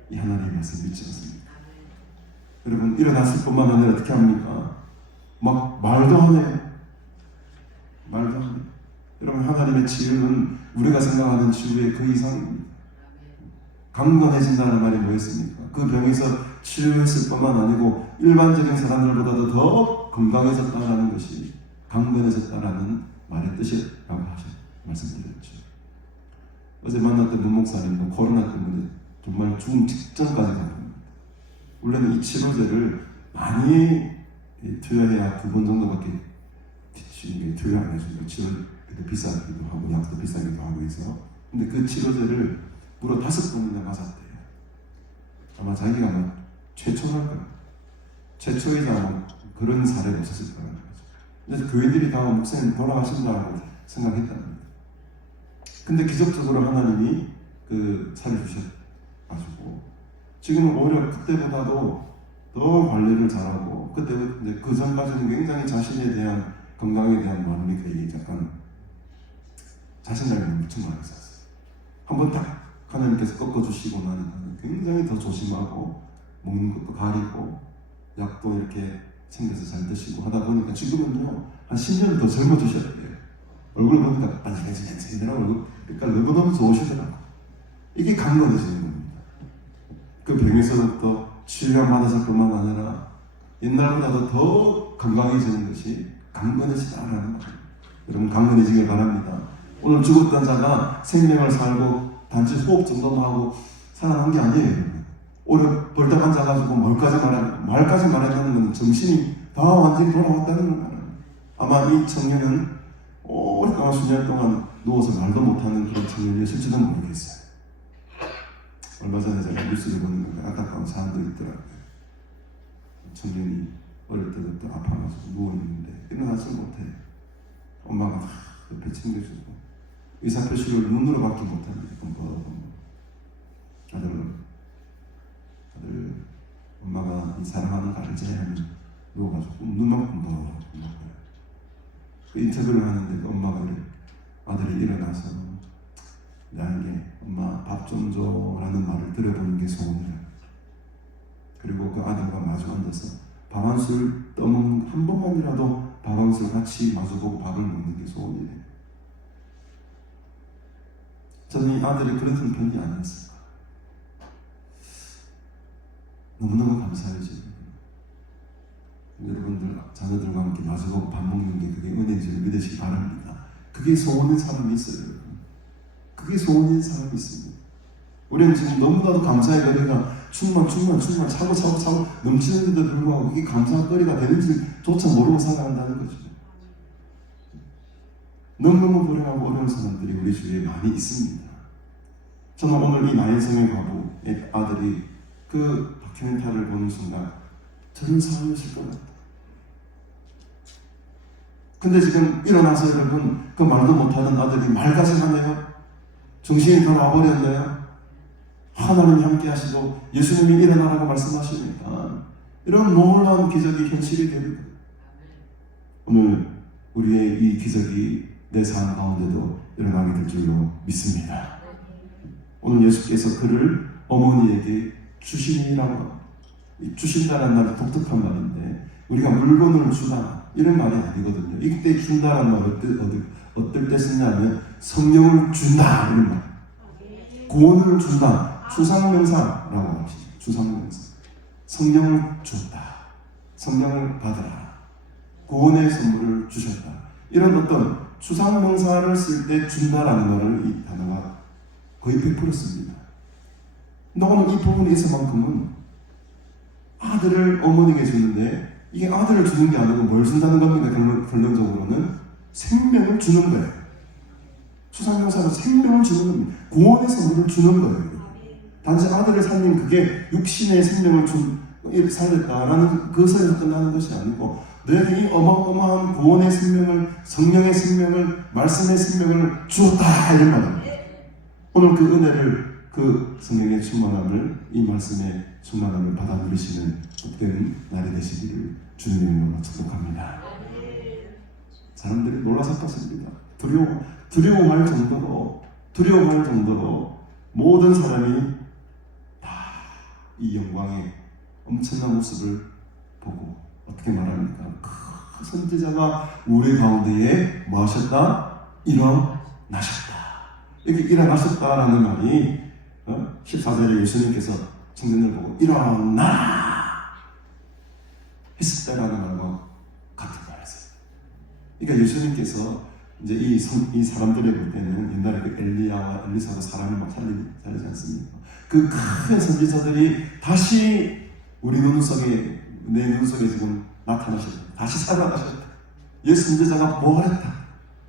이 하나님의 말씀 믿지 않습니까? 여러분 일어났을 뿐만 아니라 어떻게 합니까? 막 말도 안 해요. 말도 안 해요. 여러분 하나님의 치유는 우리가 생각하는 치유의 그 이상입니다. 강건해진다는 말이 뭐였습니까? 그 병에서 치료했을 뿐만 아니고 일반적인 사람들보다도 더 건강해졌다는 것이 강건해졌다라는 말의 뜻이라고 말씀드렸죠. 어제 만났던 문목사님도 코로나 때문에 정말 죽음 직전까지 갔습니다. 원래는 이 치료제를 많이 투여해야 2번 정도밖에 투여 안 해주고 치료도 비싸기도 하고 약도 비싸기도 하고 해서 근데 그 치료제를 무려 5번이나 맞았대요. 아마 자기가 아마 최초랄 거예요. 최초이자 아마 그런 사례가 없었을 거라는 거죠. 그래서 교회들이 다 목사님 돌아가신다고 생각했다는 거예요. 근데 기적적으로 하나님이 그 살려주셔가지고 지금은 오히려 그때보다도 더 관리를 잘하고 그때 그 전까지는 굉장히 자신에 대한 건강에 대한 마음이 되게 약간 자신감이 엄청 많이 있었어요. 한번 딱 하나님께서 꺾어주시고 나니까 굉장히 더 조심하고 먹는 것도 가리고 약도 이렇게 챙겨서 잘 드시고 하다 보니까 지금은요 한 10년 더 젊어지셨대요. 얼굴 보니까 반짝반짝반짝이더라고. 얼굴 그러니까 너무너무 좋으시더라고. 이게 강건해지는 겁니다. 그 병에서부터 치료를 받았을 뿐만 아니라 옛날보다도 더 건강해지는 것이 강건해지다라는 말입니다. 여러분 강건해지길 바랍니다. 오늘 죽었던 자가 생명을 살고 단지 호흡 정도만 하고 살아난 게 아니에요. 오히려 벌떡 앉아가지고 말까지 말했다는 건 정신이 다 완전히 돌아왔다는 거예요. 아마 이 청년은 오랫동안 수년 동안 누워서 말도 못하는 그런 청년이었을지도 모르겠어요. 얼마 전에 제가 뉴스를 보는 안타까운 사람도 있더라고요. 청년이 어릴 때부터 아파가지고 누워있는데 일어나지 못해. 엄마가 옆에 챙겨주고 의사표시를 눈으로밖에 못합니다. 아들 엄마가 이 사랑하는 거 알지? 하면 누워가지고 눈만큼 더 그 인터뷰를 하는데 그 엄마가 아들이 일어나서 나에게 엄마 밥 좀 줘라는 말을 들어보는 게 소원이야. 그리고 그 아들과 마주 앉아서 밥 한 술 떠먹는 한 번만이라도 밥 한 술 같이 마주보고 밥을 먹는 게 소원이래. 저는 이 아들이 그런 편이 아니었을까. 너무너무 감사해요. 여러분들 자녀들과 함께 마주보고 밥 먹는 게 그게 은혜인 줄 믿으시기 바랍니다. 그게 소원인 사람이 있어요. 그게 소원인 사람이 있습니다. 우리는 지금 너무나도 감사의 거리가 충만 차고 넘치는데도 불구하고 그게 감사거리가 되는지조차 모르고 살아간다는 거죠. 너무너무 불행하고 어려운 사람들이 우리 주위에 많이 있습니다. 저는 오늘 이 나인성의 과부의 아들이 그 다큐멘터리를 보는 순간 저런 사람이었을 것 같다. 근데 지금 일어나서 여러분 그 말도 못하는 아들이 말가생하네요. 정신이 다 와버렸네요. 하나님이 함께 하시고 예수님이 일어나라고 말씀하시니까 이런 놀라운 기적이 현실이 됩니다. 오늘 우리의 이 기적이 내 삶 가운데도 일어나게 될 줄로 믿습니다. 오늘 예수께서 그를 어머니에게 주시니라고, 주신다는 말이 독특한 말인데 우리가 물건을 주다 이런 말이 아니거든요. 이때 준다는 말을 어떨 때 쓰냐면 성령을 준다 이런 말, 구원을 준다, 추상명사라고 합시다. 추상명사, 성령을 줬다, 성령을 받으라, 구원의 선물을 주셨다, 이런 어떤 추상명사를 쓸 때 준다라는 말을 이 단어가 거의 100% 씁니다. 너는 이 부분에서만큼은 아들을 어머니에게 주는데 이게 아들을 주는 게 아니고 뭘 준다는 겁니까? 결론적으로는 생명을 주는 거예요. 추상명사는 생명을 주는 겁니다. 구원의 선물을 주는 거예요. 단지 아들을 살린 그게 육신의 생명을 살렸다라는 그것에서 끝나는 것이 아니고 너에게 이 어마어마한 구원의 생명을, 성령의 생명을, 말씀의 생명을 주었다 이런 말입니다. 오늘 그 은혜를, 그 성령의 충만함을, 이 말씀의 충만함을 받아 누리시는 복된 날이 되시기를 주님의 이름으로 축복합니다. 사람들이 놀라서 떴습니다. 두려워할 정도로 모든 사람이 다 이 영광의 엄청난 모습을 보고 어떻게 말합니까? 그 선지자가 우리 가운데에 뭐 하셨다? 일어나셨다. 이렇게 일어나셨다라는 말이 14절에 예수님께서 청년을 보고 일어나 했을 때라는 말과 같은 말이었어요. 그러니까 예수님께서 이제 이 사람들의 볼 때는 옛날에 그 엘리야와 엘리사가 사람을 막 살리지 않습니까? 그 큰 선지자들이 다시 우리 내 눈속에 지금 나타나셨다. 다시 살아나셨다. 옛 선지자가 뭐 했다.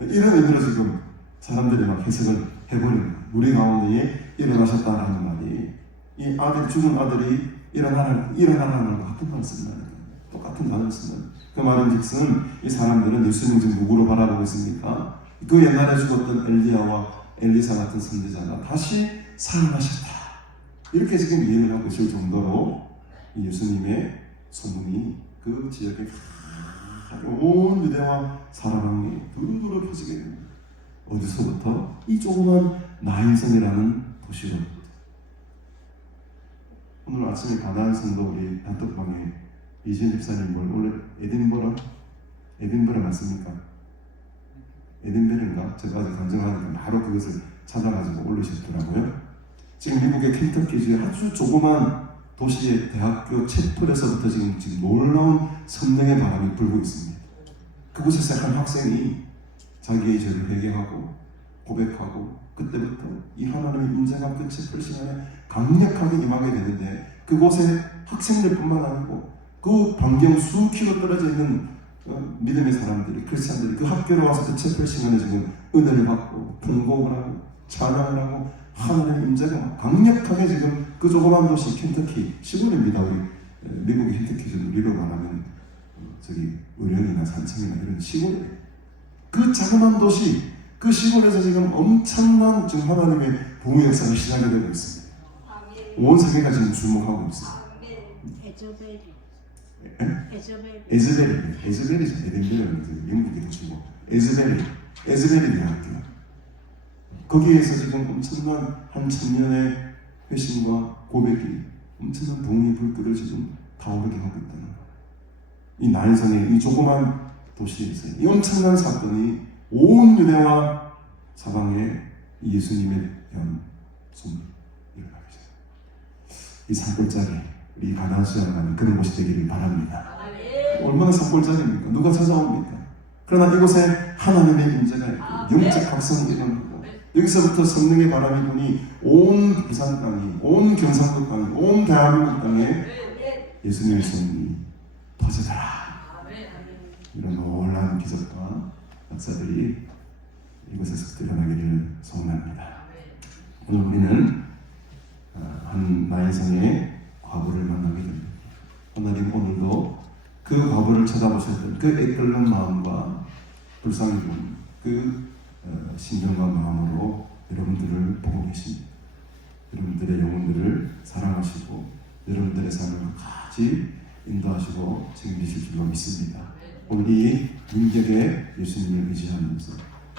이런 의미로 지금 사람들이 막 해석을 해버리는 거예요. 우리 가운데에 일어나셨다라는 말이 이 죽은 아들이 일어나라는 같은 말을 쓴다는 거예요. 똑같은 단어를 쓴다는 거예요. 그 말인즉슨 이 사람들은 예수님 지금 누구로 바라보고 있습니까? 그 옛날에 죽었던 엘리야와 엘리사 같은 선지자가 다시 살아나셨다. 이렇게 지금 이해를 하고 있을 정도로 이 예수님의 소문이 그 지역에 온 유대와 사라방이 두루두루 펴지게 됩니다. 어디서부터? 이 조그만 나인성이라는 도시로부터. 오늘 아침에 가나안 성도 우리 단톡방에 이지은 집사님 원래 에딘버러 맞습니까? 에딘베르인가? 제가 아직 간증하니까 바로 그것을 찾아가지고 올리셨더라고요. 지금 미국의 켄터키주의 아주 조그만 도시의 대학교 채플에서부터 지금 놀라운 성령의 바람이 불고 있습니다. 그곳에서 한 학생이 자기의 죄를 회개하고 고백하고 그때부터 이 하나님의 인자가 그 채플 시간에 강력하게 임하게 되는데 그곳에 학생들뿐만 아니고 그 반경 수 킬로 떨어져 있는 믿음의 사람들이, 크리스찬들이 그 학교로 와서 그 채플 시간에 지금 은혜를 받고 통곡을 하고 찬양을 하고 하나님의 임재가 강력하게 지금 그 조그만 도시 켄터키 시골입니다. 우리 미국의 켄터키는 우리로 말하면 저기 의령이나 산청이나 이런 시골이에요. 그 자그마한 도시, 그 시골에서 지금 엄청난 지금 하나님의 부흥 역사가 시작이 되고 있습니다. 온 세계가 지금 주목하고 있어요. 에즈벨이죠. 에덴벨은 영국의 도시고 에즈벨이 대학교. 거기에서 지금 엄청난 한 천년의 회심과 고백이 엄청난 동의 불길을 지금 타오르게 하고 있다는 거예요. 이 나인성의 이 조그만 도시에서 이 엄청난 사건이 온 유대와 사방에 예수님에 대한 소문이 일어나게 돼요. 이 산골짜기, 우리 가나안 수양을 가는 그런 곳이 되기를 바랍니다. 얼마나 산골짜기입니까? 누가 찾아옵니까? 그러나 이곳에 하나님의 임재가 있고 영적 각성이 일어나고 여기서부터 성령의 바람이 부니 온 부산 땅이, 온 경상도 땅이, 온 대한민국 땅에 예수님의 소문이 퍼져라. 이런 놀라운 기적과 역사들이 이곳에서 일어나기를 소원합니다. 오늘 우리는 한 나인성의 과부를 만나게 됩니다. 하나님 오늘도 그 과부를 쳐다보셨던 그 애끓는 마음과 불쌍히 그 심정과 마음으로 여러분들을 보고 계십니다. 여러분들의 영혼들을 사랑하시고 여러분들의 삶을 끝까지 인도하시고 책임지실 줄로 믿습니다. 오늘 이 민족의 예수님을 의지하면서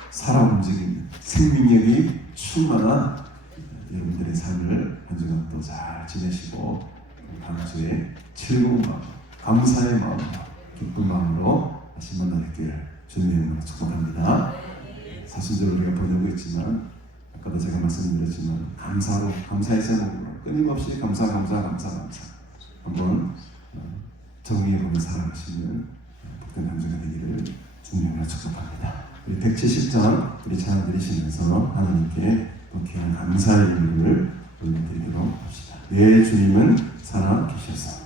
살아 움직이는 생명력이 충만한 여러분들의 삶을 한 주간 또 잘 지내시고 다음 주에 즐거운 마음, 감사의 마음, 기쁜 마음으로 다시 만나뵙기를 주님의 이름으로 축복합니다. 사순절 우리가 보내고 있지만 아까도 제가 말씀드렸지만 감사의 제목으로 끊임없이 감사 한번 정리해보며 살아가시는 복된 한 주가 되기를 주님으로 축복합니다. 우리 170장 우리 찬양 드리시면서 하나님께 또 귀한 감사의 의미를 올려드리도록 합시다. 내 주님은 살아계셔서.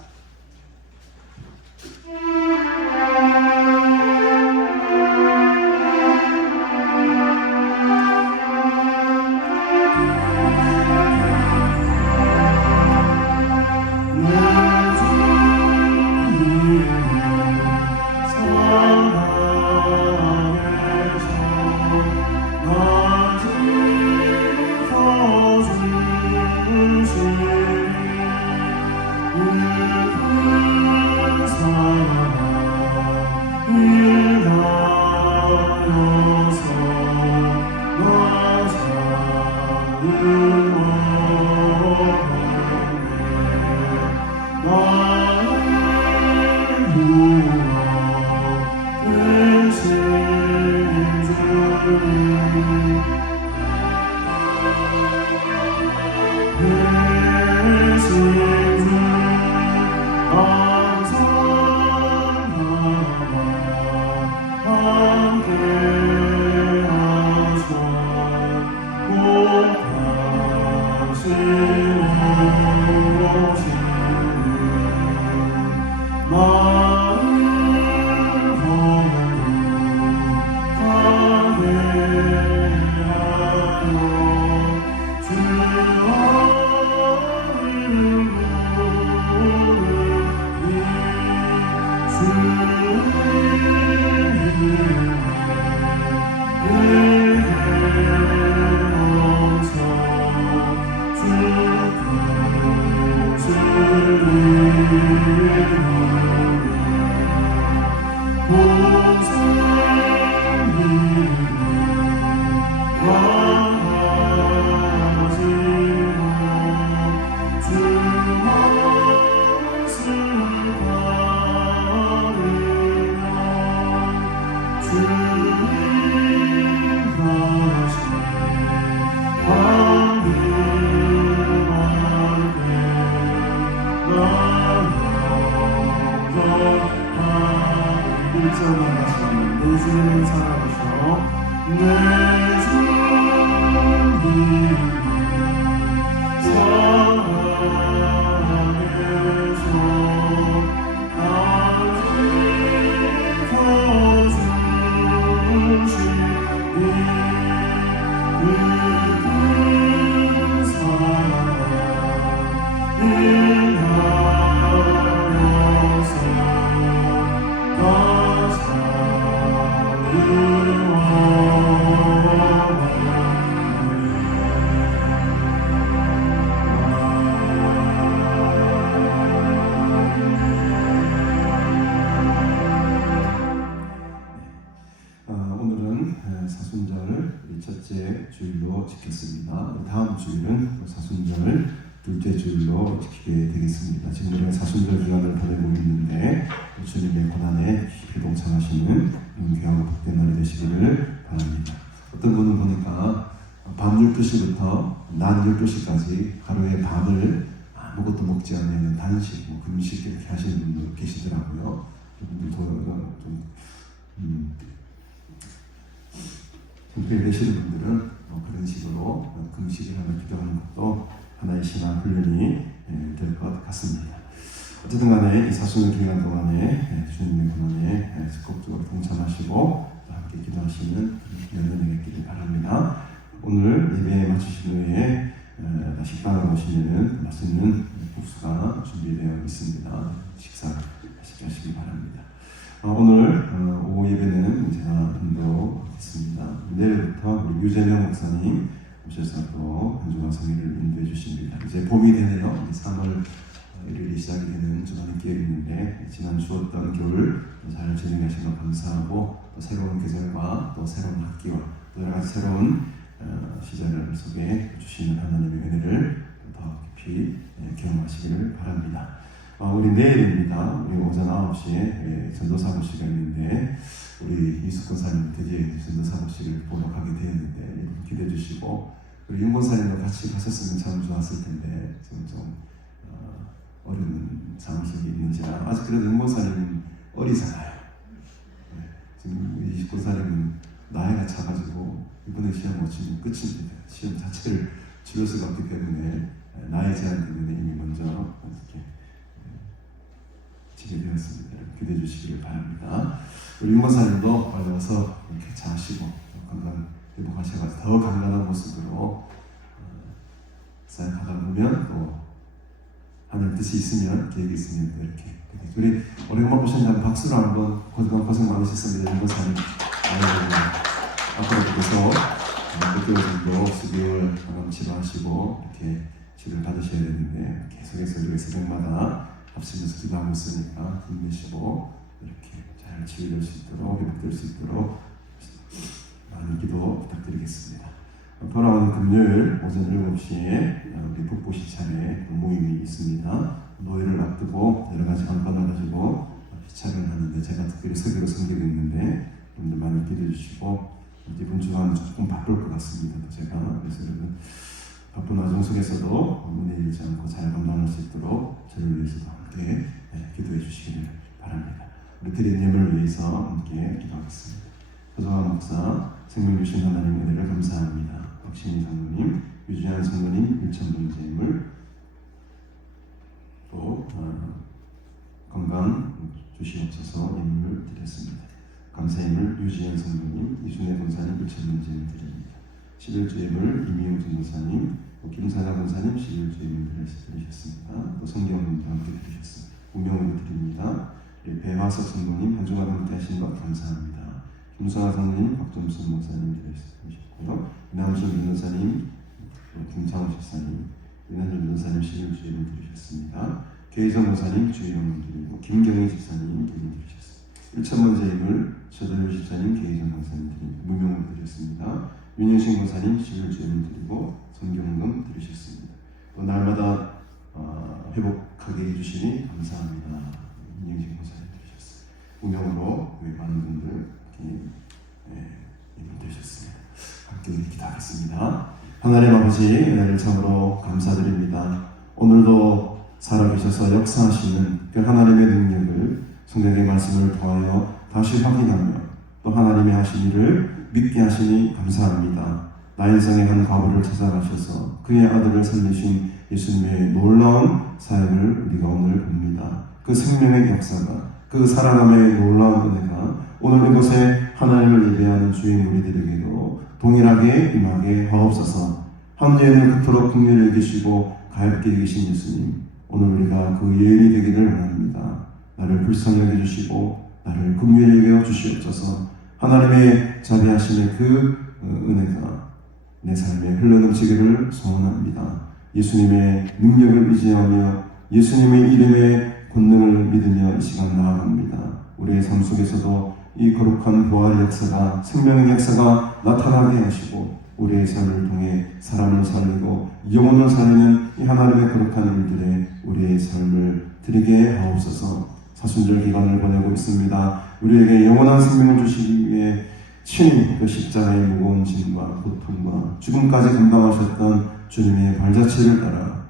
첫째 주일로 지켰습니다. 다음 주일은 사순절 둘째 주일로 지키게 되겠습니다. 지금 우리가 사순절 주간을 보내고 있는데 주님의 고난에 깊이 동참하시는 귀하고 복된 날이 되시기를 바랍니다. 어떤 분은 보니까 밤 12시부터 낮 12시까지 하루에 밥을 아무것도 먹지 않는 단식, 금식 이렇게 하시는 분도 계시더라고요. 여러분들도 교회 되시는 분들은 그런 식으로 금식을 하며 기도하는 것도 하나의 신앙 훈련이 될 것 같습니다. 어쨌든 간에 이 사순절 기간 동안에 주님의 고난에 적극적으로 동참하시고 함께 기도하시는 연연이 있기를 바랍니다. 오늘 예배에 마치신 후에 식당에 오시면 맛있는 국수가 준비되어 있습니다. 식사하시기 바랍니다. 오늘 오후 예배는 제가 좀 더 유재명 목사님 오셔서 또 한 주간 성의를 인도해 주십니다. 이제 봄이 되네요. 3월 일요일이 시작이 되는 주간의 기회가 있는데 지난 추웠던 겨울 잘 지내신 것 감사하고 또 새로운 계절과 또 새로운 학기와 또 여러 가지 새로운 시절을 속에 주시는 하나님의 은혜를 더 깊이 경험하시기를 바랍니다. 우리 내일입니다. 우리 오전 9시에 전도사고식이 있는데 우리 이숙 권사님 드디어 전도사고식을 보러 가게 되었는데 기대해 주시고 그리고 윤 권사님도 같이 가셨으면 참 좋았을 텐데 지금 좀 어려운 상황 속에 있는지라 아직 그래도 윤 권사님은 어리잖아요. 지금 이숙 권사님은 나이가 차가지고 이번에 시험 못 치면 끝입니다. 시험 자체를 치를 수가 없기 때문에 나이 제한 때문에 이미 먼저 이렇게 치게 되었습니다. 기대해 주시기를 바랍니다. 우리 윤권사님도 빨리 와서 이렇게 자시고 건강 회복하셔서 더 건강한 모습으로 사역하다 보면 또 하늘 뜻이 있으면 계획이 있으면 또 이렇게 우리 오랜만에 오신다면 박수로 한번 고생 많으셨습니다. 윤권사님 앞으로 계속 6개월 정도 수교를 치료하시고 이렇게 치료를 받으셔야 되는데 계속해서 우리 새벽마다 합심해서 기도하고 있으니까 힘내시고 이렇게 잘 치유될 수 있도록 회복될 수 있도록 많은 기도 부탁드리겠습니다. 돌아오는 금요일 오전 7시에 우리 북부시찰에 모임이 있습니다. 노예를 앞두고 여러 가지 안건을 가지고 시찰을 하는데 제가 특별히 설교를 섬기고 있는데 여러분들 많이 기도해 주시고 이번 주간은 조금 바쁠 것 같습니다. 제가 그래서 여러분 바쁜 와중 속에서도 문제 잃지 않고 잘 감당할 수 있도록 저를 위해서도 함께 기도해 주시기를 바랍니다. 우리 드린 예물을 위해서 함께 기도하겠습니다. 조정환 목사, 생명 주신 하나님 은혜를 감사합니다. 박신희 장로님, 유지한 성도님 1,000분 예물 또 건강 주시옵소서 예물을 드렸습니다. 감사예물 유지한 성도님, 이순혜 권사님 1,000분 예물 드립니다. 11주 예물 이미용 전도사님, 김사장 권사님 11주 예물 드리셨습니다. 또 성경님도 함께 드리셨습니다. 운명으로 드립니다. 배화석 성도님 한 주간 함께 하신 것 감사합니다. 김수아 성도님, 박점순 목사님 드리셨고요. 이남신 변호사님, 김창호 집사님, 윤한준 변호사님 11주 예물 드리셨습니다. 계희정 목사님 주의령 드리고 김경희 집사님 예물 드리셨습니다. 1,000번째 예물 최도현 집사님, 계희정 목사님 드립니다. 무명으로 드렸습니다. 윤영신 권사님 11주 예물 드리고 성경금 드리셨습니다. 또 날마다 회복하게 해주시니 감사합니다. 윤영신 권사님 드리셨습니다. 운명으로 많은 분들 예물 드리셨습니다. 함께 기도하겠습니다. 하나님 아버지 은혜를 참으로 감사드립니다. 오늘도 살아계셔서 역사하시는 그 하나님의 능력을 성경의 말씀을 통하여 다시 확인하며 또 하나님의 하신 일을 믿게 하시니 감사합니다. 나인성의 한 과부를 찾아가셔서 그의 아들을 살리신 예수님의 놀라운 사역을 우리가 오늘 봅니다. 그 생명의 역사가 그 살아남의 놀라운 은혜가 오늘 이곳에 하나님을 예배하는 주의 무리들에게도 동일하게 임하게 하옵소서. 현재는 그토록 긍휼히 여기시고 가엾게 여기신 예수님, 오늘 우리가 그 예인이 되기를 원합니다. 나를 불쌍히 여겨주시고 나를 긍휼히 여겨 주시옵소서. 하나님의 자비하심의 그 은혜가 내 삶에 흘러넘치기를 소원합니다. 예수님의 능력을 의지하며 예수님의 이름의 권능을 믿으며 이 시간 나아갑니다. 우리의 삶 속에서도 이 거룩한 부활 역사가, 생명의 역사가 나타나게 하시고 우리의 삶을 통해 사람을 살리고 영혼을 살리는 이 하나님의 거룩한 일들에 우리의 삶을 드리게 하옵소서. 사순절 기간을 보내고 있습니다. 우리에게 영원한 생명을 주시기 위해 친히 그 십자가의 무거운 짐과 고통과 죽음까지 감당하셨던 주님의 발자취를 따라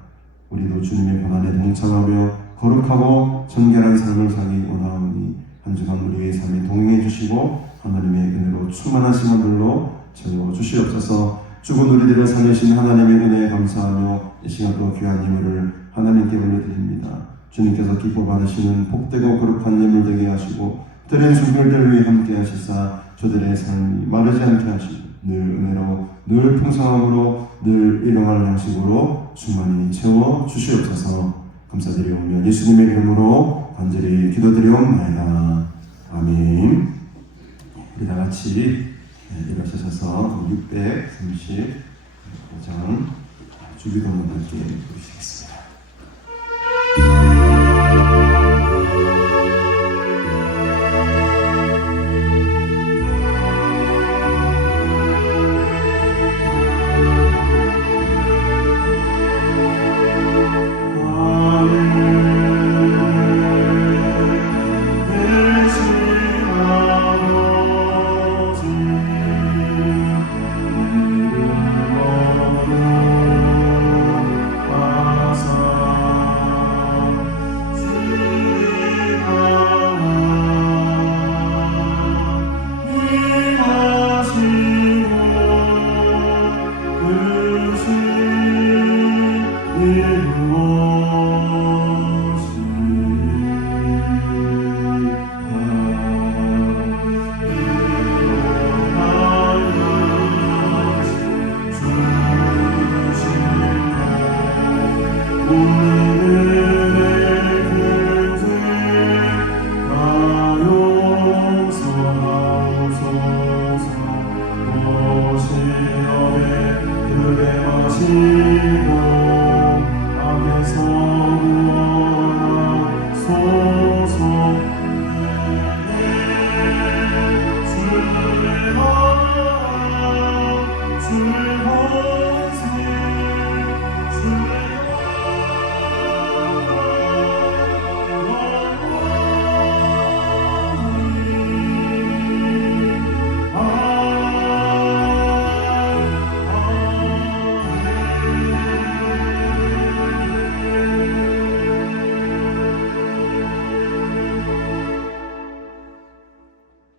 우리도 주님의 고난에 동참하며 거룩하고 정결한 삶을 살기 원하오니 한 주간 우리의 삶에 동행해 주시고 하나님의 은혜로 충만하신 분들로 채워 주시옵소서. 죽은 우리들을 살리신 하나님의 은혜에 감사하며 이 시간도 귀한 예물을 하나님께 올려드립니다. 주님께서 기뻐 받으시는 복되고 거룩한 예물 되게 하시고 드린 순결들 위해 함께 하시사 저들의 삶이 마르지 않게 하시고 늘 은혜로 늘 풍성함으로 늘 일용할 양식으로 충만히 채워 주시옵소서. 감사드리오며 예수님의 이름으로 간절히 기도드리옵나이다. 아멘. 우리 다 같이 일어서셔서 635장 주기도문 함께 부르시겠습니다.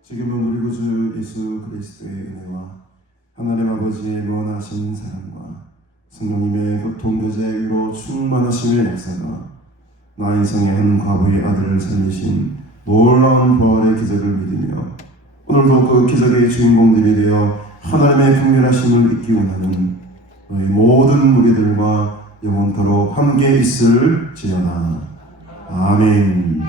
지금은 우리 구주 예수 그리스도의 은혜와 하나님 아버지의 무한하신 사랑과 성령님의 교통교제로 충만하심의 역사가 나 인생의 한 과부의 아들을 살리신 놀라운 부활의 기적을 믿으며 오늘도 그 기적의 주인공들이 되어 하나님의 긍휼하심을 잊기 원하는 너희 모든 무리들과 영원토록 함께 있을지어다. 아멘.